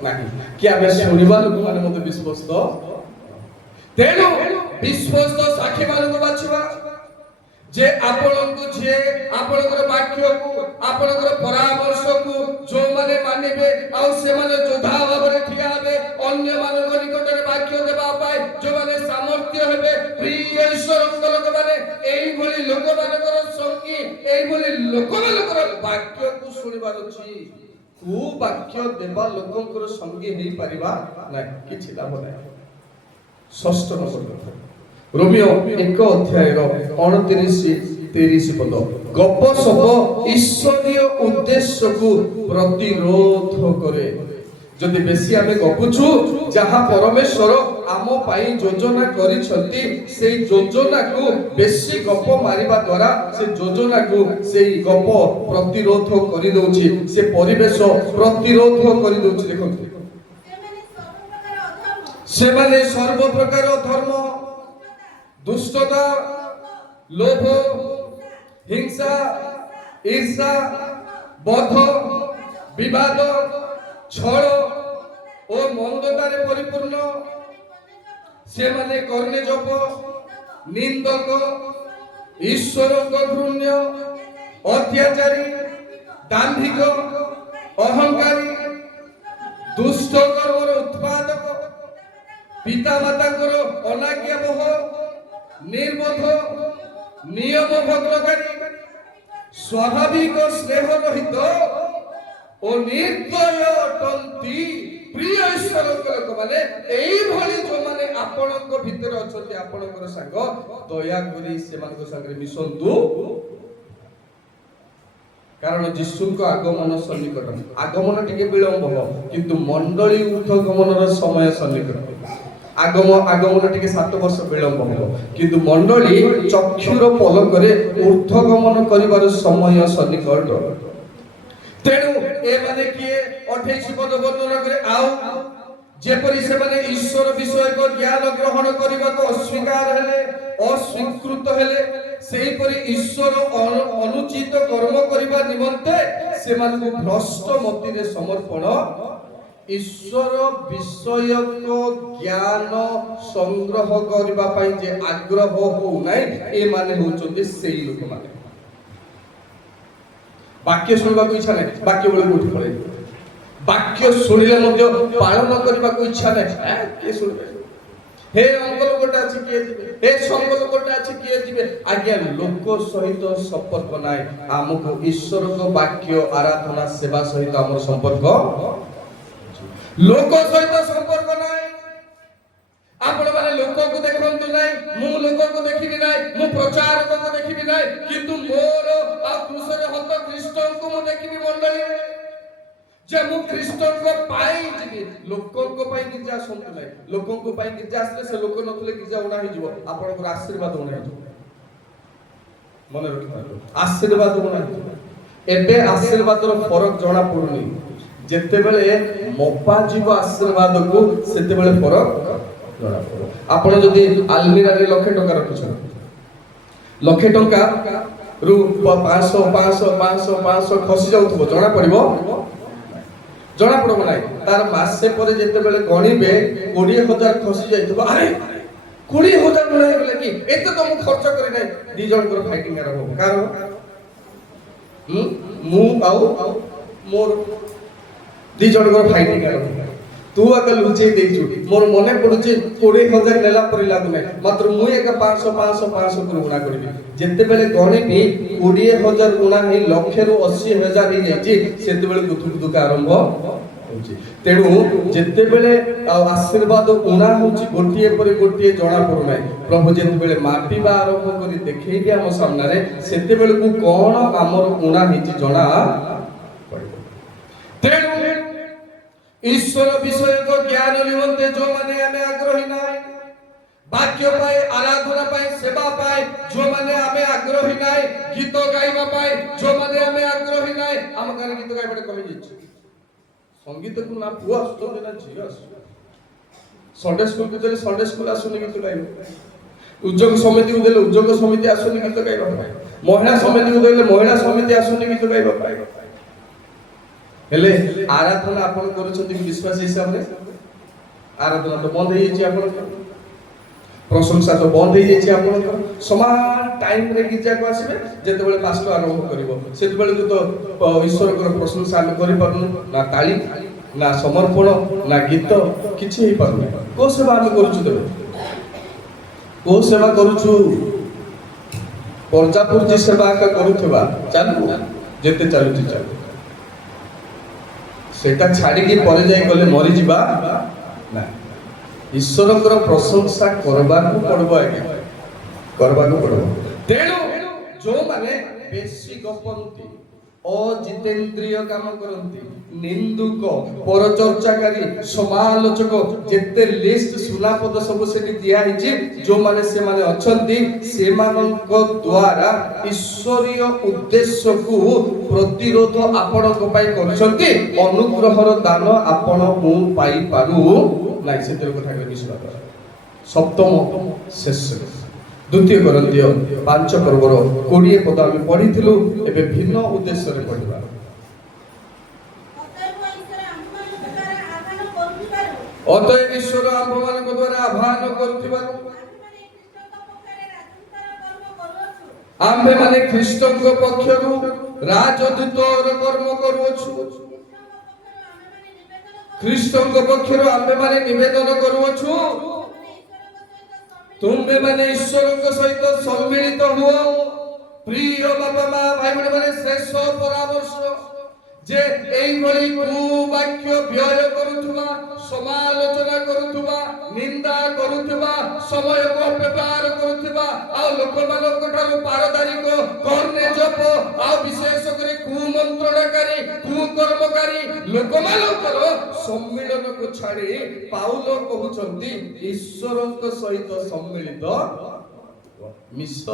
ନାହିଁ କି ଆମେ ଶୁଣିବା ଲୋକମାନେ ମଧ୍ୟ ବିଶ୍ୱସ୍ତ। ତେଣୁ ବିଶ୍ୱସ୍ତ ସାକ୍ଷୀମାନଙ୍କୁ ବାଛିବା, ଯେ ଆପଣଙ୍କୁ ଯିଏ ଆପଣଙ୍କର ବାକ୍ୟକୁ, ଆପଣଙ୍କର ପରାମର୍ଶକୁ ଯେଉଁମାନେ ମାନିବେ ଆଉ ସେମାନେ ଯୋଦ୍ଧା ଭାବରେ ଠିଆ ହେବେ, ଅନ୍ୟମାନଙ୍କ ନିକଟରେ ବାକ୍ୟ ଦେବା ପାଇଁ ଯେଉଁମାନେ ସାମର୍ଥ୍ୟ ହେବେ। ପ୍ରିୟ ଈଶ୍ୱରଙ୍କ ଲୋକମାନେ, ଏଇଭଳି ଲୋକମାନଙ୍କର ସଙ୍ଗୀ, ଏଇଭଳି ଲୋକମାନଙ୍କର ବାକ୍ୟକୁ ଶୁଣିବାର ଅଛି। ବାକ୍ୟ ଦେବା ଲୋକଙ୍କର ସଙ୍ଗୀ ହେଇପାରିବା ନାହିଁ, କିଛି ଲାଭ ନାହିଁ। ଷଷ୍ଠ ନମ୍ବର କଥା, ରୋମିଓ 1 ଅଧ୍ୟାୟର 29-30 ପଦ, ଗପସପ ଈଶ୍ୱରୀୟ ଉଦ୍ଦେଶ୍ୟକୁ ପ୍ରତିରୋଧ କରେ। ଯଦି ବେଶୀ ଆମେ ଗପୁଛୁ, ଯାହା ପରମେଶ୍ୱର ଆମ ପାଇଁ ଯୋଜନା କରିଛନ୍ତି, ସେଇ ଯୋଜନାକୁ ବେଶୀ ଗପ ମାରିବା ଦ୍ୱାରା ସେ ଯୋଜନାକୁ, ସେଇ ଗପ ପ୍ରତିରୋଧ କରିଦଉଛି, ସେ ପରିବେଶ ପ୍ରତିରୋଧ କରିଦଉଛି। ଦେଖନ୍ତୁ, ସେମାନେ ସର୍ବ ପ୍ରକାର ଧର୍ମ, ଦୁଷ୍ଟତା, ଲୋଭ, ହିଂସା, ଈର୍ଷା, ବଧ, ବିବାଦ, ଛଳ ଓ ମନ୍ଦତାରେ ପରିପୂର୍ଣ୍ଣ। ସେମାନେ କର୍ଣ୍ଣେଜପ, ନିନ୍ଦକ, ଈଶ୍ୱରଙ୍କ ଘୃଣ୍ୟ, ଅତ୍ୟାଚାରୀ, ଦାମ୍ଭିକ, ଅହଙ୍କାରୀ, ଦୁଷ୍ଟ କର୍ମର ଉତ୍ପାଦକ, ପିତାମାତାଙ୍କର ଅନାଜ୍ଞାବହ, ନିର୍ମୋହ, ନିୟମ ଭଗ୍ନକାରୀ, ସ୍ୱାଭାବିକ ସ୍ନେହ ରହିତ ଓ ନିର୍ଦ୍ଦୟ ଅଟନ୍ତି। ପ୍ରିୟ ଈଶ୍ୱରଙ୍କ ଲୋକମାନେ, ଏଇଭଳି ଯୋଉମାନେ ଆପଣଙ୍କ ଭିତରେ ଅଛନ୍ତି, ଆପଣଙ୍କର ସାଙ୍ଗ, ଦୟାକରି ସେମାନଙ୍କ ସାଙ୍ଗରେ ମିଶନ୍ତୁ। କାରଣ ଯୀଶୁଙ୍କ ଆଗମନ ସନ୍ନିକଟ। ଆଗମନ ଟିକେ ବିଳମ୍ବ ହବ, କିନ୍ତୁ ମଣ୍ଡଳୀ ଊର୍ଦ୍ଧ୍ୱଗମନର ସମୟ ସନ୍ନିକଟ। ଆଗମନ ଟିକେ 7 ବର୍ଷ ବିଳମ୍ବ ହେବ, କିନ୍ତୁ ମଣ୍ଡଳୀ ଚକ୍ଷୁର ପଲକରେ ଊର୍ଦ୍ଧ୍ୱଗମନ କରିବାର ସମୟ ସନ୍ନିକଟ। ତେଣୁ ଏମାନେ କିଏ? 28 ପଦ ବର୍ଣ୍ଣନା କରେ, ଆଉ ଯେପରି ସେମାନେ ଈଶ୍ୱର ବିଷୟକ ଜ୍ଞାନ ଗ୍ରହଣ କରିବାକୁ ଅସ୍ୱୀକାର ହେଲେ, ଅସ୍ୱୀକୃତ ହେଲେ, ସେହିପରି ଈଶ୍ୱର ଅନୁଚିତ କର୍ମ କରିବା ନିମନ୍ତେ ସେମାନଙ୍କୁ ଭ୍ରଷ୍ଟ ମତିରେ ସମର୍ପଣ, ଈଶ୍ୱର ବିଷୟକ ଜ୍ଞାନ ସଂଗ୍ରହ କରିବା ପାଇଁ ଯେ ଆଗ୍ରହ ହଉନାହିଁ, ଏମାନେ ହଉଛନ୍ତି ସେଇ ଲୋକମାନେ। ବାକ୍ୟ ଶୁଣିବାକୁ ଇଚ୍ଛା ନାହିଁ, ବାକ୍ୟ ବେଳକୁ ଉଠି ପଳେଇ ବାକ୍ୟ ଶୁଣିଲେ ମଧ୍ୟ ପାଳନ କରିବାକୁ ଇଚ୍ଛା ନାହିଁ। କିଏ ଶୁଣିବେ? हे अंकल गोटे अछि किए जिवे, हे संकल गोटे अछि किए जिवे। आज्ञा लोक सहित संपर्क नाय, हमको ईश्वर को वाक्य आराधना सेवा सहित हमर संपर्क। लोक सहित संपर्क नाय, आपण माने लोक को देखंतु नाय, मु लोक को देखिबि नाय, मु प्रचारक को देखिबि नाय, किंतु मोर आ क्रूसरे हत ख्रीष्ट को मु देखिबि मंडली जे मु ख्रीष्ट को पाई जिबि। लोकन को पाई गिरजा आसंतु नाय, लोकन को पाई गिरजा आसले से लोक नथले गिरजा उणा हि जिवो, आपण को आशीर्वाद उणा हि जिवो। मन रखिबा आशीर्वाद उणा हि जिवो। एबे आशीर्वाद रो फरक जणा पडुनी, जेते बेले मपा जीव आशीर्वाद को सेते बेले फरक जणा पडो। आपण जदी आलमीरा रे लाख टका रखिछन, लाख टका रु 500 500 500 500 खसी जाउथबो, जणा पडिबो जणा पड़ब ना। तार मासे पर जेते बेले गणिबे 20,000 खसी जाइतबो, अरे 20,000 गुणा हे कि एते तो मु खर्च करि नै। दी जण कर फाइटिंग आरंभ हो, कारण मु आउ मोर दी जण कर फाइटिंग आरंभ। तू आके लुचै देइछु, मोर मने पडुचे 20,000 नेला परि लागु नै, मात्र मु एक 500 500 500 गुणा करबी। जेते बेले गणिबी 20,000 गुणा हे लक्ष रु 80,000 हे जाइछि, सेते बेले दुख आरंभ होछि। तेणु जेते बेले आशीर्वाद उणा होछि गोटिए पर गोटिए जणा पडु नै। प्रभु जेते बेले मापिबा आरंभ करी देखैबी हम सामने रे, सेते बेले को कोन हमर उणा हेछि जणा पड़िबो। तेणु ईश्वर विषय को ज्ञान निमंते जो माने हमें आग्रही नाय, वाक्य पाए आराधना पाए सेवा पाए जो माने हमें आग्रही नाय, गीत गाइबा पाए जो माने हमें आग्रही नाय। हम गाने गीत गाइबा कहि जेछि, संगीत को ना पुआ आसतो ना झियो आसतो। संडे स्कूल के देले संडे स्कूल आसुनी गीत गाइबा, उद्योग समिति को देले उद्योग समिति आसुनी गीत गाइबा, महिला समिति को देले महिला समिति आसुनी गीत गाइबा पाए। हेले आराधना आपण करूछथि विश्वास हिसाब रे, आराधना तो बंद होई छि, आपण प्रशंसा तो बंद होई छि। आपण समान टाइम रे गिरजा को आसीबे, जेते बेले पास्टर आरंभ करिवो सेते बेले तो ईश्वर को प्रशंसा हम करि पारनु ना, ताली ना समर्पण ना गीत किछि हे पारनु। को सेवा हम करूछु, तबे को सेवा करूछु, परजापुर जी सेवा का करूथबा चालू जेते चालू छि चालू, सेटा छाड़ी के परे जाई गले मरि जिबा ना। ईश्वर को प्रशंसा करबा को पड़बो, आगे करबा को पड़बो। तेणु जो माने बेसी गपंती, अजितेंद्रिय काम करंती, निंदुक, परचर्चाकारी, समालोचक, जेते लिस्ट सुनापद सब सेठी दिया हिची, जो माने से माने अछंती से मानक द्वारा ईश्वरीय उद्देश्य को प्रतिरोध आपण को पाई करछंती, अनुग्रहर दान आपण को पाई पारु नाही। सेते कथा के विश्वास सप्तम शेष द्वितीय कोरिन्थीय 5 पर्वर 20 पद हम पढिथिलु, एबे भिन्न उद्देश्य रे पढिबा। अतएव ईश्वर आम्भमान द्वारा आह्वान करुथिबा, आम्भे माने ख्रीष्ट को पक्षरु राजदूतर कर्म करूछु, ख्रीष्ट को पक्षरु आम्भे माने निवेदन करूछु, तुम्बे माने ईश्वर को सहित सम्मिलित हुओ। प्रिय बाबा मां भाई माने शेष परामर्श जे एई भली कुवाक्य व्यय करूथुबा, समालोचना करूथुबा, निंदा करूथुबा, समय को व्यवहार करूथुबा, आ लोक मानक ठारू पारदारी को कर्णे जप, आ विशेष करे कुमंत्रणकारी कुकर्मकारी लोक मानकर सम्मिलन को छाड़ी पाउल कहउछंती ईश्वर को सहित सम्मिलित मिश।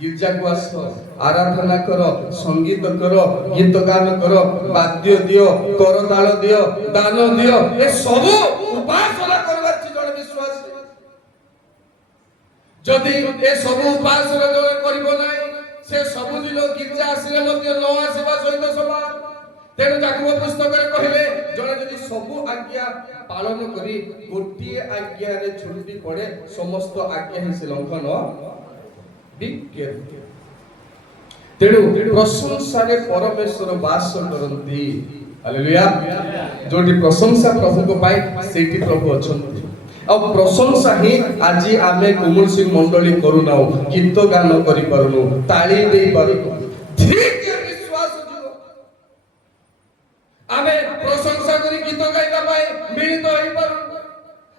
गिरजा को आस, आराधना कर, संगीत कर, गीत गान कर, वाद्य दियो, कर ताल दियो, दान दियो, ए सब उपासना करबार छि जण विश्वास। जदि ए सब उपासना जण करिवो नै, से सब दिन गिरजा आसिले मध्ये न आसीबा सहित समान। तेणु जाकब पुस्तक रे कहिले जण जदि सब आज्ञा पालन करी गोटिए आज्ञा रे छुटी पड़े, समस्त आज्ञा ही से लंघन। तेणु प्रशंसा परमेश्वर बास करती। हालेलुया। जोटी प्रशंसा प्रभु को पाए सेठी प्रभु अछंती। आ प्रशंसा ही आज आमे कुमुल सिंह मंडली करूना, गीत गान करि पारुनु, ताली दे पारुनु, ठीक विश्वास जो आमे प्रशंसा करी गीत गाइबा पाए मिलित होई पारुनु,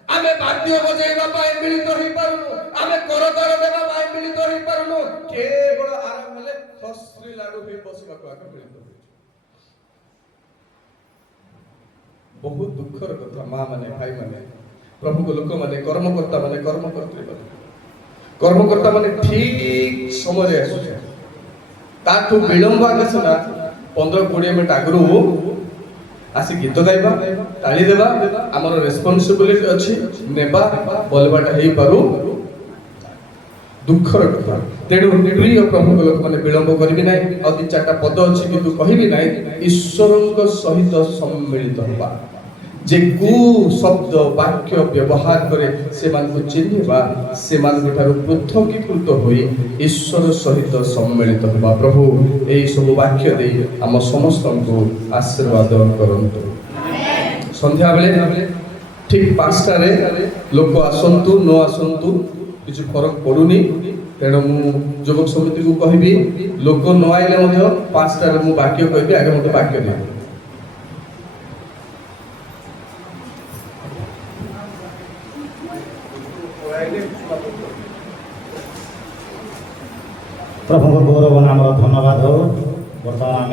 आमे वाद्य बजाइबा पाए मिलित होई पारुनु, आमे करताल देबा पाए मिलित होई पारुनु, केवल आरंभ ले खस्री लाडू हे बसिबा को आके मिलित होई। बहुत दुखर कथा मां माने भाई माने प्रभु को लोक माने कर्मकर्ता माने कर्मकर्ता माने ठीक समय आसुचे ताठू विलंब आगसना 15-20 मिनिट आगरू आसी गीत गाइबा ताली देबा हमर रेस्पोंसिबिलिटी अछि नेबा बोलबाटा हेई पारू दुखर कथा। तेणु प्रिय प्रभु को लोक माने विलंब करिबि नै। अति चारटा पद अछि किंतु कहिबि नै ईश्वरक सहित सम्मिलित होबा। जे कु शब्द वाक्य व्यवहार करे से मान को चिन्हबा, से मान ठारू पृथकीकृत होई ईश्वर सहित सम्मिलित होबा। प्रभु एई सब वाक्य दे हम समस्त को आशीर्वाद करंतु। संध्या बेले ठीक 5टा रे लोक आसंतु न आसंतु किछ फरक पड़ुनी। तेणु मु युवक समिति को कहबी लोक न आइले मध्य 5टा रे मु वाक्य कहबी, आगे मते वाक्य दे। प्रभु को गौरव नाम धन्यवाद हो। बर्तमान आम